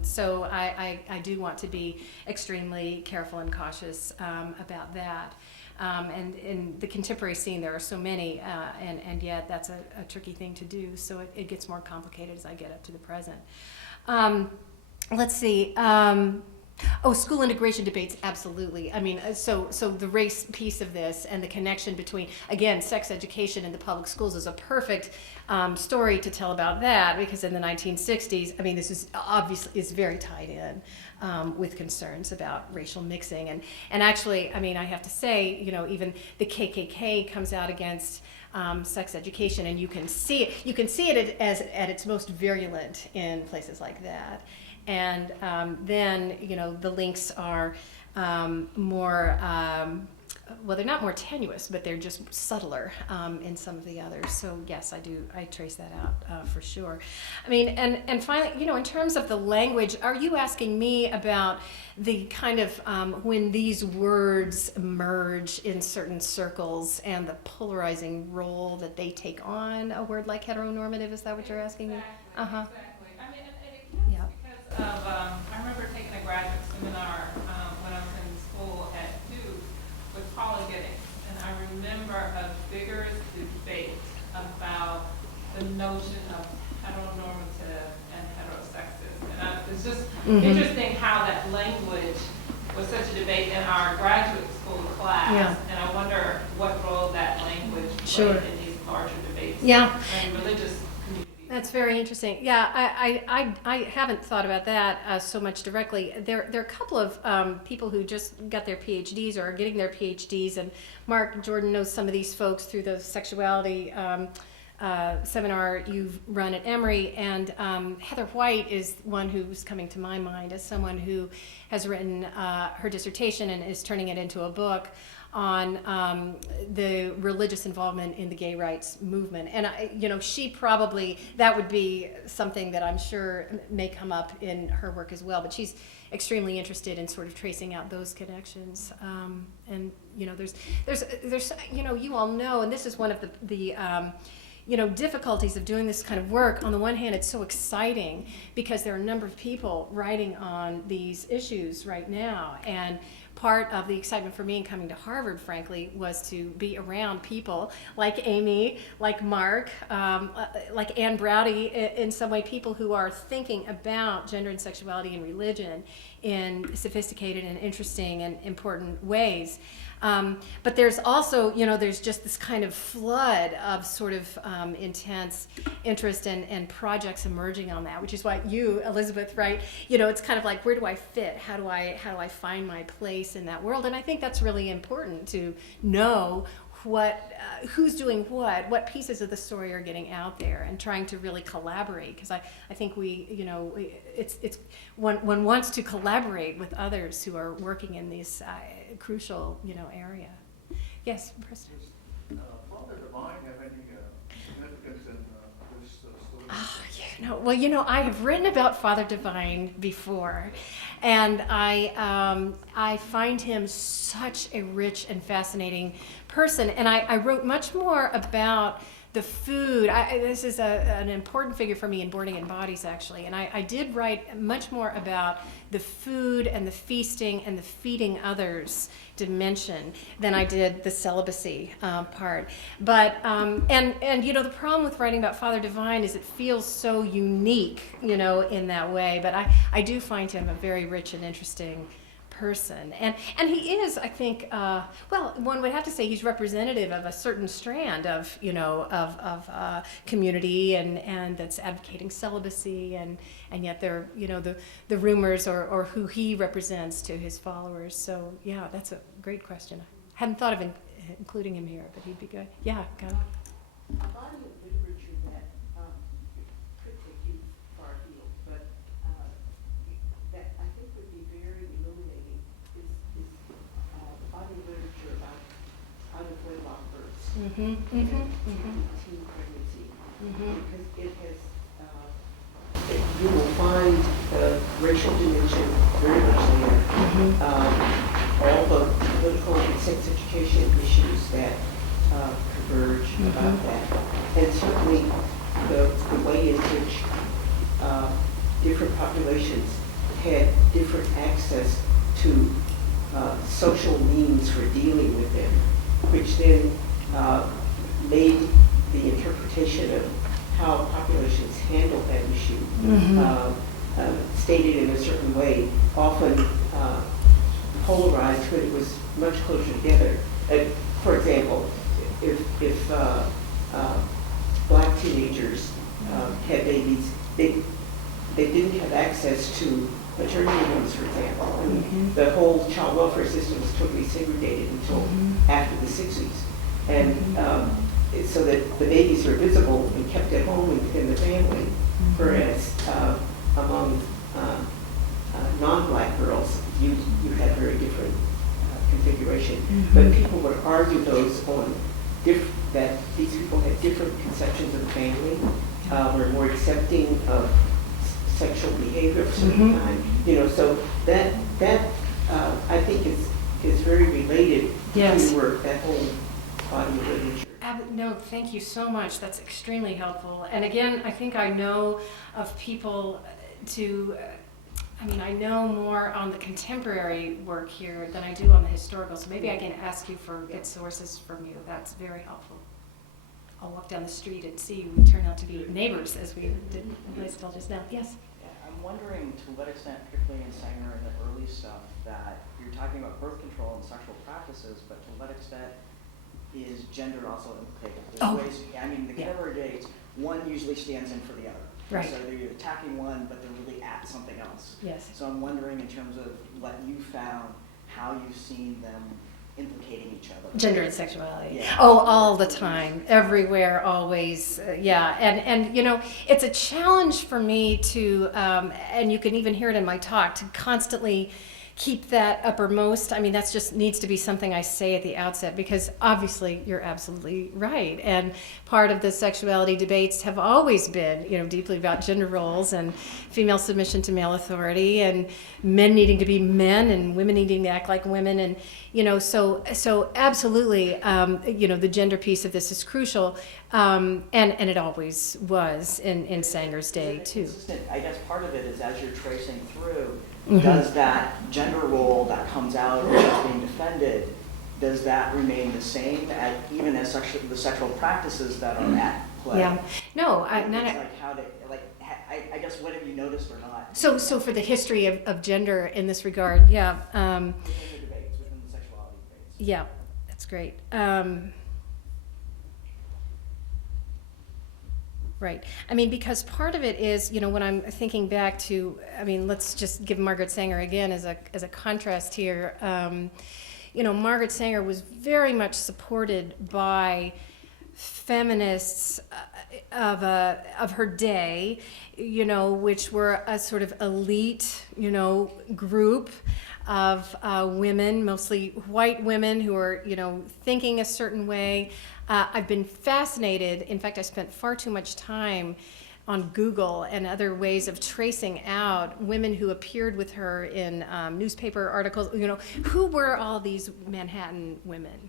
So I do want to be extremely careful and cautious about that. And in the contemporary scene, there are so many, and yet that's a tricky thing to do. So it gets more complicated as I get up to the present. Let's see. School integration debates, absolutely. I mean, so the race piece of this and the connection between, again, sex education and the public schools is a perfect story to tell about that, because in the 1960s, I mean, this is obviously is very tied in with concerns about racial mixing. And actually, I mean, I have to say, even the KKK comes out against sex education, and you can see it as at its most virulent in places like that. And then, the links are more, they're not more tenuous, but they're just subtler in some of the others. So yes, I trace that out for sure. I mean, and finally, in terms of the language, are you asking me about the kind of, when these words merge in certain circles and the polarizing role that they take on a word like heteronormative? Is that what you're asking me? Exactly. I mean, and it counts because I remember taking a graduate seminar when I was in school at Duke with Paula Giddings, and I remember a vigorous debate about the notion of heteronormative and heterosexist. And it's just interesting how that language was such a debate in our graduate school class, and I wonder what role that language played in these larger debates and religious. That's very interesting. Yeah, I haven't thought about that so much directly. There are a couple of people who just got their PhDs or are getting their PhDs, and Mark Jordan knows some of these folks through the sexuality seminar you've run at Emory, and Heather White is one who's coming to my mind as someone who has written her dissertation and is turning it into a book on the religious involvement in the gay rights movement. And she probably, that would be something that I'm sure may come up in her work as well, but she's extremely interested in sort of tracing out those connections. And there's you all know, and this is one of the difficulties of doing this kind of work. On the one hand, it's so exciting because there are a number of people writing on these issues right now, and part of the excitement for me in coming to Harvard, frankly, was to be around people like Amy, like Mark, like Ann Browdy, in some way, people who are thinking about gender and sexuality and religion in sophisticated and interesting and important ways. But there's also, there's just this kind of flood of sort of intense interest and projects emerging on that, which is why you, Elizabeth, right? It's kind of like, where do I fit? How do I find my place in that world? And I think that's really important to know who's doing what pieces of the story are getting out there, and trying to really collaborate, because I think it's one wants to collaborate with others who are working in this crucial area. Yes, Preston. Does Father Divine have any significance in this story? Well, I have written about Father Divine before, and I find him such a rich and fascinating person. And I wrote much more about the food. This is an important figure for me in Boarding in Bodies, actually. And I did write much more about the food and the feasting and the feeding others dimension than I did the celibacy part. But, the problem with writing about Father Divine is it feels so unique, in that way. But I do find him a very rich and interesting person, and he is, I think, one would have to say he's representative of a certain strand of community and that's advocating celibacy, and yet there the rumors or who he represents to his followers. So yeah, that's a great question. I hadn't thought of including him here, but he'd be good. Yeah, go. A body of literature that could take you far afield, but that I think would be very illuminating is body of literature about out-of-wedlock births and teen pregnancy, because it has, you will find the racial dimension very much there. All the political and sex education issues that converge about that, and certainly the way in which different populations had different access to social means for dealing with them, which then made the interpretation of how populations handle that issue stated in a certain way, often polarized when it was much closer together. For example, if black teenagers had babies, they didn't have access to maternity homes, for example. I mean, the whole child welfare system was totally segregated until after the 60s. And so that the babies were visible and kept at home within the family, whereas among non-black girls, you had very different configuration. But people would argue those on that these people had different conceptions of the family, were more accepting of sexual behavior of a certain kind. So that I think is very related to your work, that whole body of literature. No, thank you so much. That's extremely helpful. And again, I think I know of people I know more on the contemporary work here than I do on the historical, so maybe I can ask you for good sources from you. That's very helpful. I'll walk down the street and see we turn out to be neighbors, as we did just now. Yes? Yeah, I'm wondering to what extent, particularly in Sanger and the early stuff, that you're talking about birth control and sexual practices, but to what extent is gender also implicated? There's ways, the contemporary dates, one usually stands in for the other. Right. So they're attacking one, but they're really at something else. Yes. So I'm wondering, in terms of what you found, how you've seen them implicating each other. Gender and sexuality. Yeah. Oh, all the time, everywhere, always. Yeah, and you know, it's a challenge for me to, and you can even hear it in my talk, to constantly keep that uppermost. I mean, that's just needs to be something I say at the outset, because obviously you're absolutely right. And part of the sexuality debates have always been, you know, deeply about gender roles and female submission to male authority, and men needing to be men and women needing to act like women. And, you know, so absolutely, you know, the gender piece of this is crucial. And it always was in Sanger's day too. I guess part of it is, as you're tracing through, Mm-hmm. does that gender role that comes out or is being defended, does that remain the same even as the sexual practices that are at play? Yeah. No, It's like how they, like, I guess, what have you noticed or not? So for the history of gender in this regard, yeah. Within the debates, within the sexuality debates. Yeah, that's great. Right. I mean, because part of it is, you know, when I'm thinking back to, I mean, let's just give Margaret Sanger again as a contrast here. You know, Margaret Sanger was very much supported by feminists of her day, you know, which were a sort of elite, you know, group of women, mostly white women who are, you know, thinking a certain way. I've been fascinated. In fact, I spent far too much time on Google and other ways of tracing out women who appeared with her in newspaper articles. You know, who were all these Manhattan women?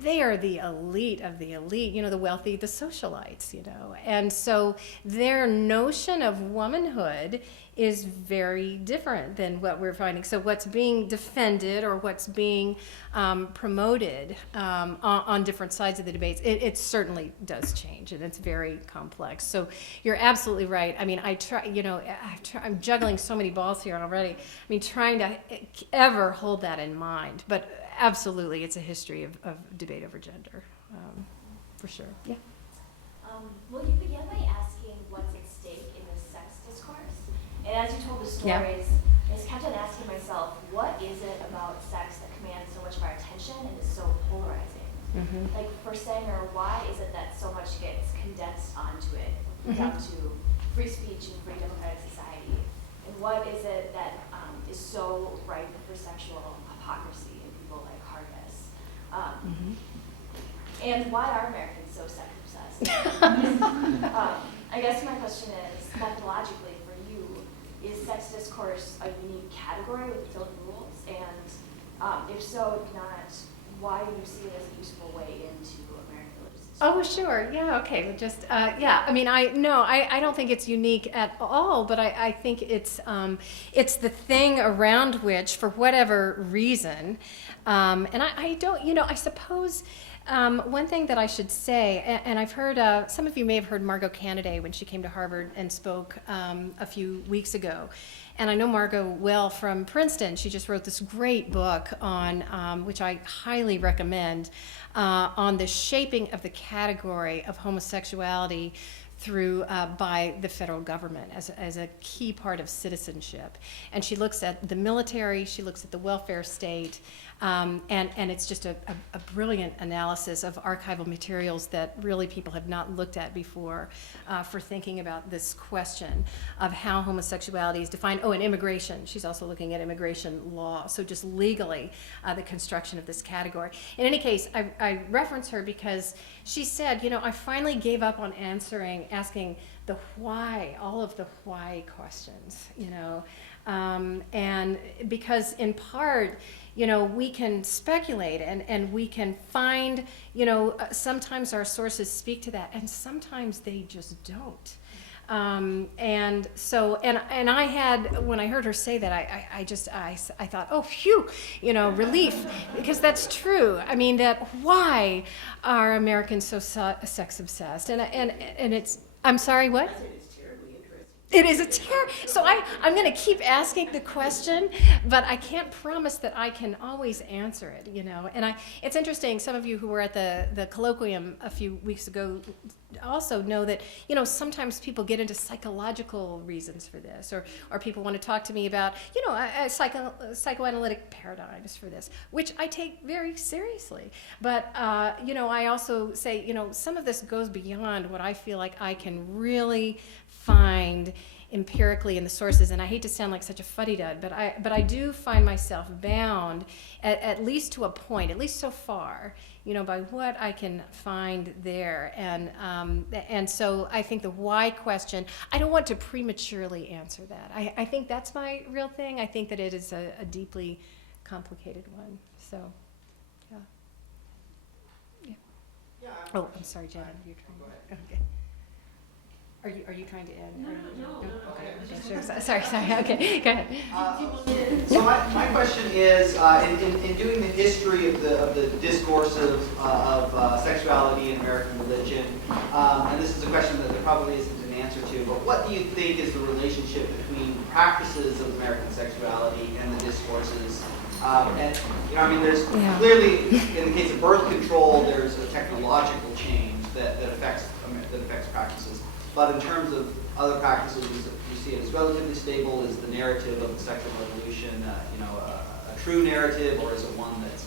They are the elite of the elite, you know, the wealthy, the socialites, you know. And so their notion of womanhood is very different than what we're finding. So what's being defended or what's being promoted on different sides of the debates, it certainly does change, and it's very complex. So you're absolutely right. I mean, I try, you know, I'm juggling so many balls here already. I mean, trying to ever hold that in mind, but absolutely, it's a history of debate over gender, for sure. Yeah. Well, you began by asking what's at stake in the sex discourse. And as you told the stories, I just kept on asking myself, what is it about sex that commands so much of our attention and is so polarizing? Mm-hmm. Like for Sanger, why is it that so much gets condensed onto it, down to free speech and free democratic society? And what is it that is so ripe for sexual hypocrisy in people like Hargus? And why are Americans so sex obsessed? I guess my question is, methodologically for you, is sex discourse a unique category with its own rules? And if so, if not, why do you see it as a useful way into American religious history? Oh, sure. Yeah. Okay. Just yeah. I mean, I don't think it's unique at all, but I think it's the thing around which, for whatever reason, and I don't, you know, I suppose. One thing that I should say, and I've heard, some of you may have heard Margot Canaday when she came to Harvard and spoke a few weeks ago. And I know Margot well from Princeton. She just wrote this great book on, which I highly recommend, on the shaping of the category of homosexuality through by the federal government as a key part of citizenship. And she looks at the military, she looks at the welfare state, and it's just a brilliant analysis of archival materials that really people have not looked at before for thinking about this question of how homosexuality is defined. Oh, and immigration. She's also looking at immigration law, so just legally the construction of this category. In any case, I reference her because she said, you know, I finally gave up on asking the why, all of the why questions, you know, and because in part, you know, we can speculate and we can find, you know, sometimes our sources speak to that and sometimes they just don't. And so, and I had, when I heard her say that, I thought, oh, phew, you know, relief, because that's true. I mean, that why are Americans so sex obsessed? And it's, I'm sorry, what? I said it's terribly interesting. It is a terror. So I'm going to keep asking the question, but I can't promise that I can always answer it, you know. And it's interesting, some of you who were at the colloquium a few weeks ago also know that, you know, sometimes people get into psychological reasons for this, or people want to talk to me about, you know, psychoanalytic paradigms for this, which I take very seriously. But, you know, I also say, you know, some of this goes beyond what I feel like I can really find empirically in the sources, and I hate to sound like such a fuddy-dud, but I do find myself bound, at least to a point, at least so far, you know, by what I can find there, and so I think the why question, I don't want to prematurely answer that. I think that's my real thing. I think that it is a deeply complicated one. So, yeah. Oh, I'm sorry, Janet. You're trying. Okay. Are you trying to end? No. Okay. Sure. Sorry. Okay, go ahead. So my question is, in doing the history of the discourse of sexuality in American religion, and this is a question that there probably isn't an answer to, but what do you think is the relationship between practices of American sexuality and the discourses? And you know, I mean, there's clearly, in the case of birth control, there's a technological change that affects practices. But in terms of other practices, you see it as relatively stable. Is the narrative of the sexual revolution, you know, a true narrative, or is it one that's,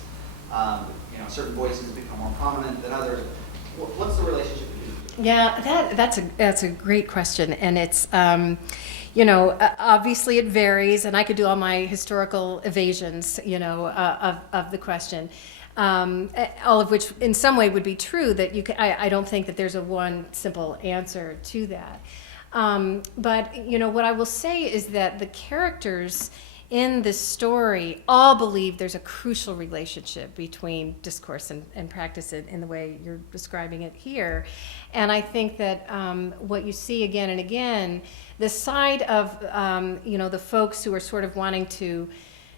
you know, certain voices become more prominent than others? What's the relationship between them? Yeah, that's a great question, and it's, you know, obviously it varies, and I could do all my historical evasions, you know, of the question. All of which in some way would be true, that you can, I don't think that there's a one simple answer to that. But, you know, what I will say is that the characters in this story all believe there's a crucial relationship between discourse and practice in the way you're describing it here. And I think that what you see again and again, the side of, you know, the folks who are sort of wanting to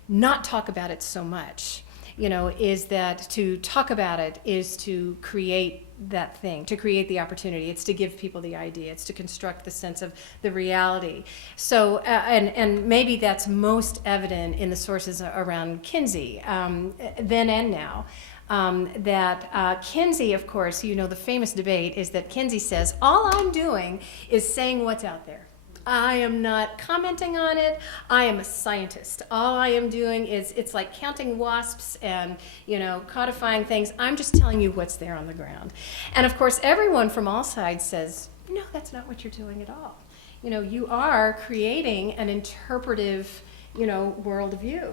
not talk about it so much, you know, is that to talk about it is to create that thing, to create the opportunity. It's to give people the idea. It's to construct the sense of the reality. So, and maybe that's most evident in the sources around Kinsey, then and now. That Kinsey, of course, you know, the famous debate is that Kinsey says, all I'm doing is saying what's out there. I am not commenting on it. I am a scientist. All I am doing is, it's like counting wasps and, you know, codifying things. I'm just telling you what's there on the ground. And of course, everyone from all sides says, no, that's not what you're doing at all. You know, you are creating an interpretive, you know, worldview.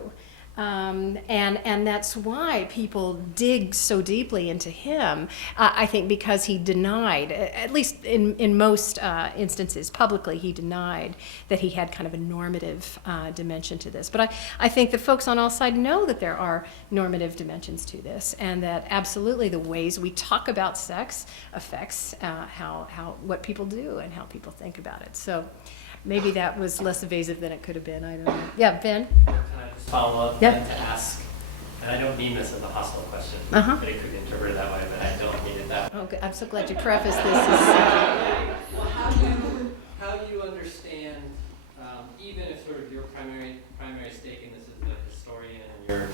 And that's why people dig so deeply into him, I think because he denied, at least in most instances publicly, he denied that he had kind of a normative dimension to this. But I think the folks on all sides know that there are normative dimensions to this, and that absolutely the ways we talk about sex affects what people do and how people think about it. So maybe that was less evasive than it could have been. I don't know. Yeah, Ben? Can I just follow up and to ask, and I don't mean this as a hostile question, but it could be interpreted that way, but I don't mean it that way. Okay, I'm so glad you prefaced this. Well, how do you understand, even if sort of your primary stake in this is the historian, and you're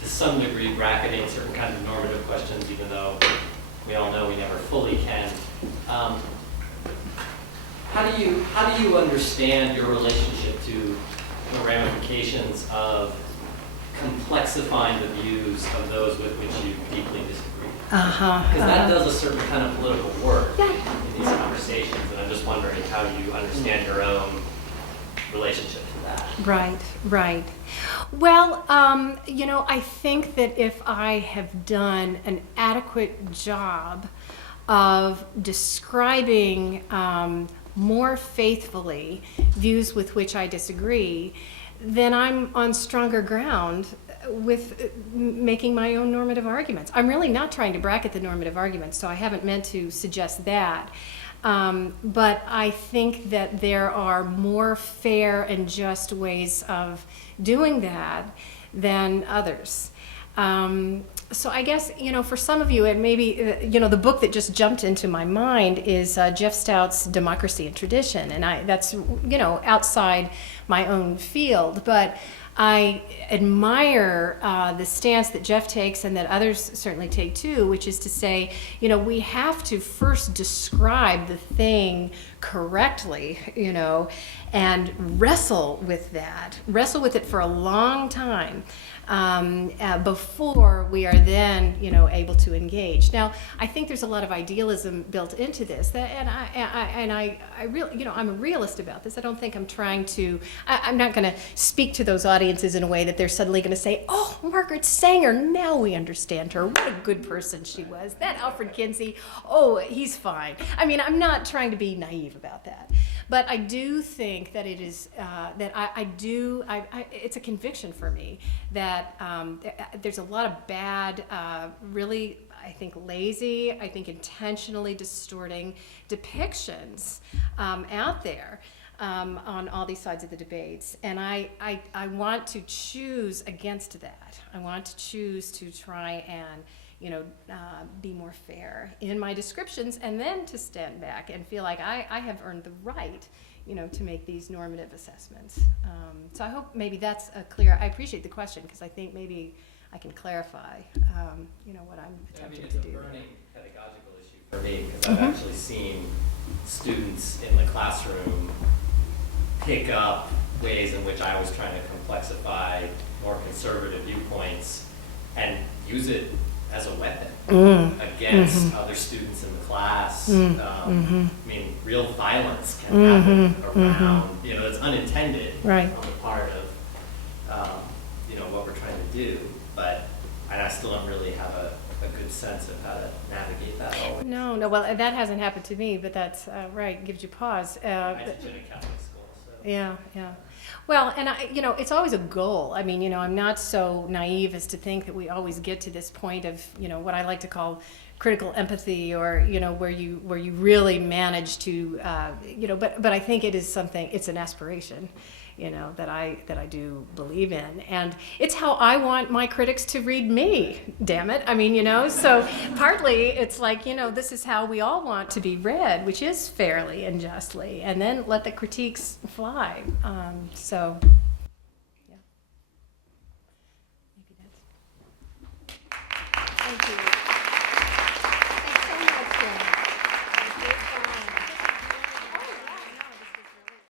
to some degree bracketing certain kinds of normative questions, even though we all know we never fully can. How do you understand your relationship to the ramifications of complexifying the views of those with which you deeply disagree? Because that does a certain kind of political work in these conversations, and I'm just wondering how you understand your own relationship to that. Right. Well, you know, I think that if I have done an adequate job of describing more faithfully views with which I disagree, then I'm on stronger ground with making my own normative arguments. I'm really not trying to bracket the normative arguments, so I haven't meant to suggest that. But I think that there are more fair and just ways of doing that than others. So I guess, for some of you, and maybe, the book that just jumped into my mind is Jeff Stout's Democracy and Tradition. And that's, outside my own field. But I admire the stance that Jeff takes and that others certainly take too, which is to say, we have to first describe the thing correctly, and wrestle with it for a long time. Before we are then, able to engage. Now, I think there's a lot of idealism built into this, and I really, I'm a realist about this. I don't think I'm trying to. I'm not going to speak to those audiences in a way that they're suddenly going to say, "Oh, Margaret Sanger, now we understand her. What a good person she was. That Alfred Kinsey, oh, he's fine." I mean, I'm not trying to be naive about that. But I do think that it is, it's a conviction for me that there's a lot of bad, really, I think lazy, I think intentionally distorting depictions out there on all these sides of the debates. And I want to choose against that. I want to choose to try and be more fair in my descriptions, and then to stand back and feel like I have earned the right, to make these normative assessments. So I hope maybe that's clear. I appreciate the question, because I think maybe I can clarify, what I'm attempting to do. It's a burning pedagogical issue for me, because I've actually seen students in the classroom pick up ways in which I was trying to complexify more conservative viewpoints and use it as a weapon against other students in the class. I mean, real violence can happen around, it's unintended on the part of, what we're trying to do, but I still don't really have a good sense of how to navigate that always. No, well, that hasn't happened to me, but that's right, gives you pause. I teach in a Catholic school, so. Yeah. Well, and it's always a goal. I mean, I'm not so naive as to think that we always get to this point of, what I like to call critical empathy, or, where you really manage to, but I think it is something, it's an aspiration, that I do believe in. And it's how I want my critics to read me, damn it. I mean, so partly it's like, this is how we all want to be read, which is fairly and justly, and then let the critiques fly. So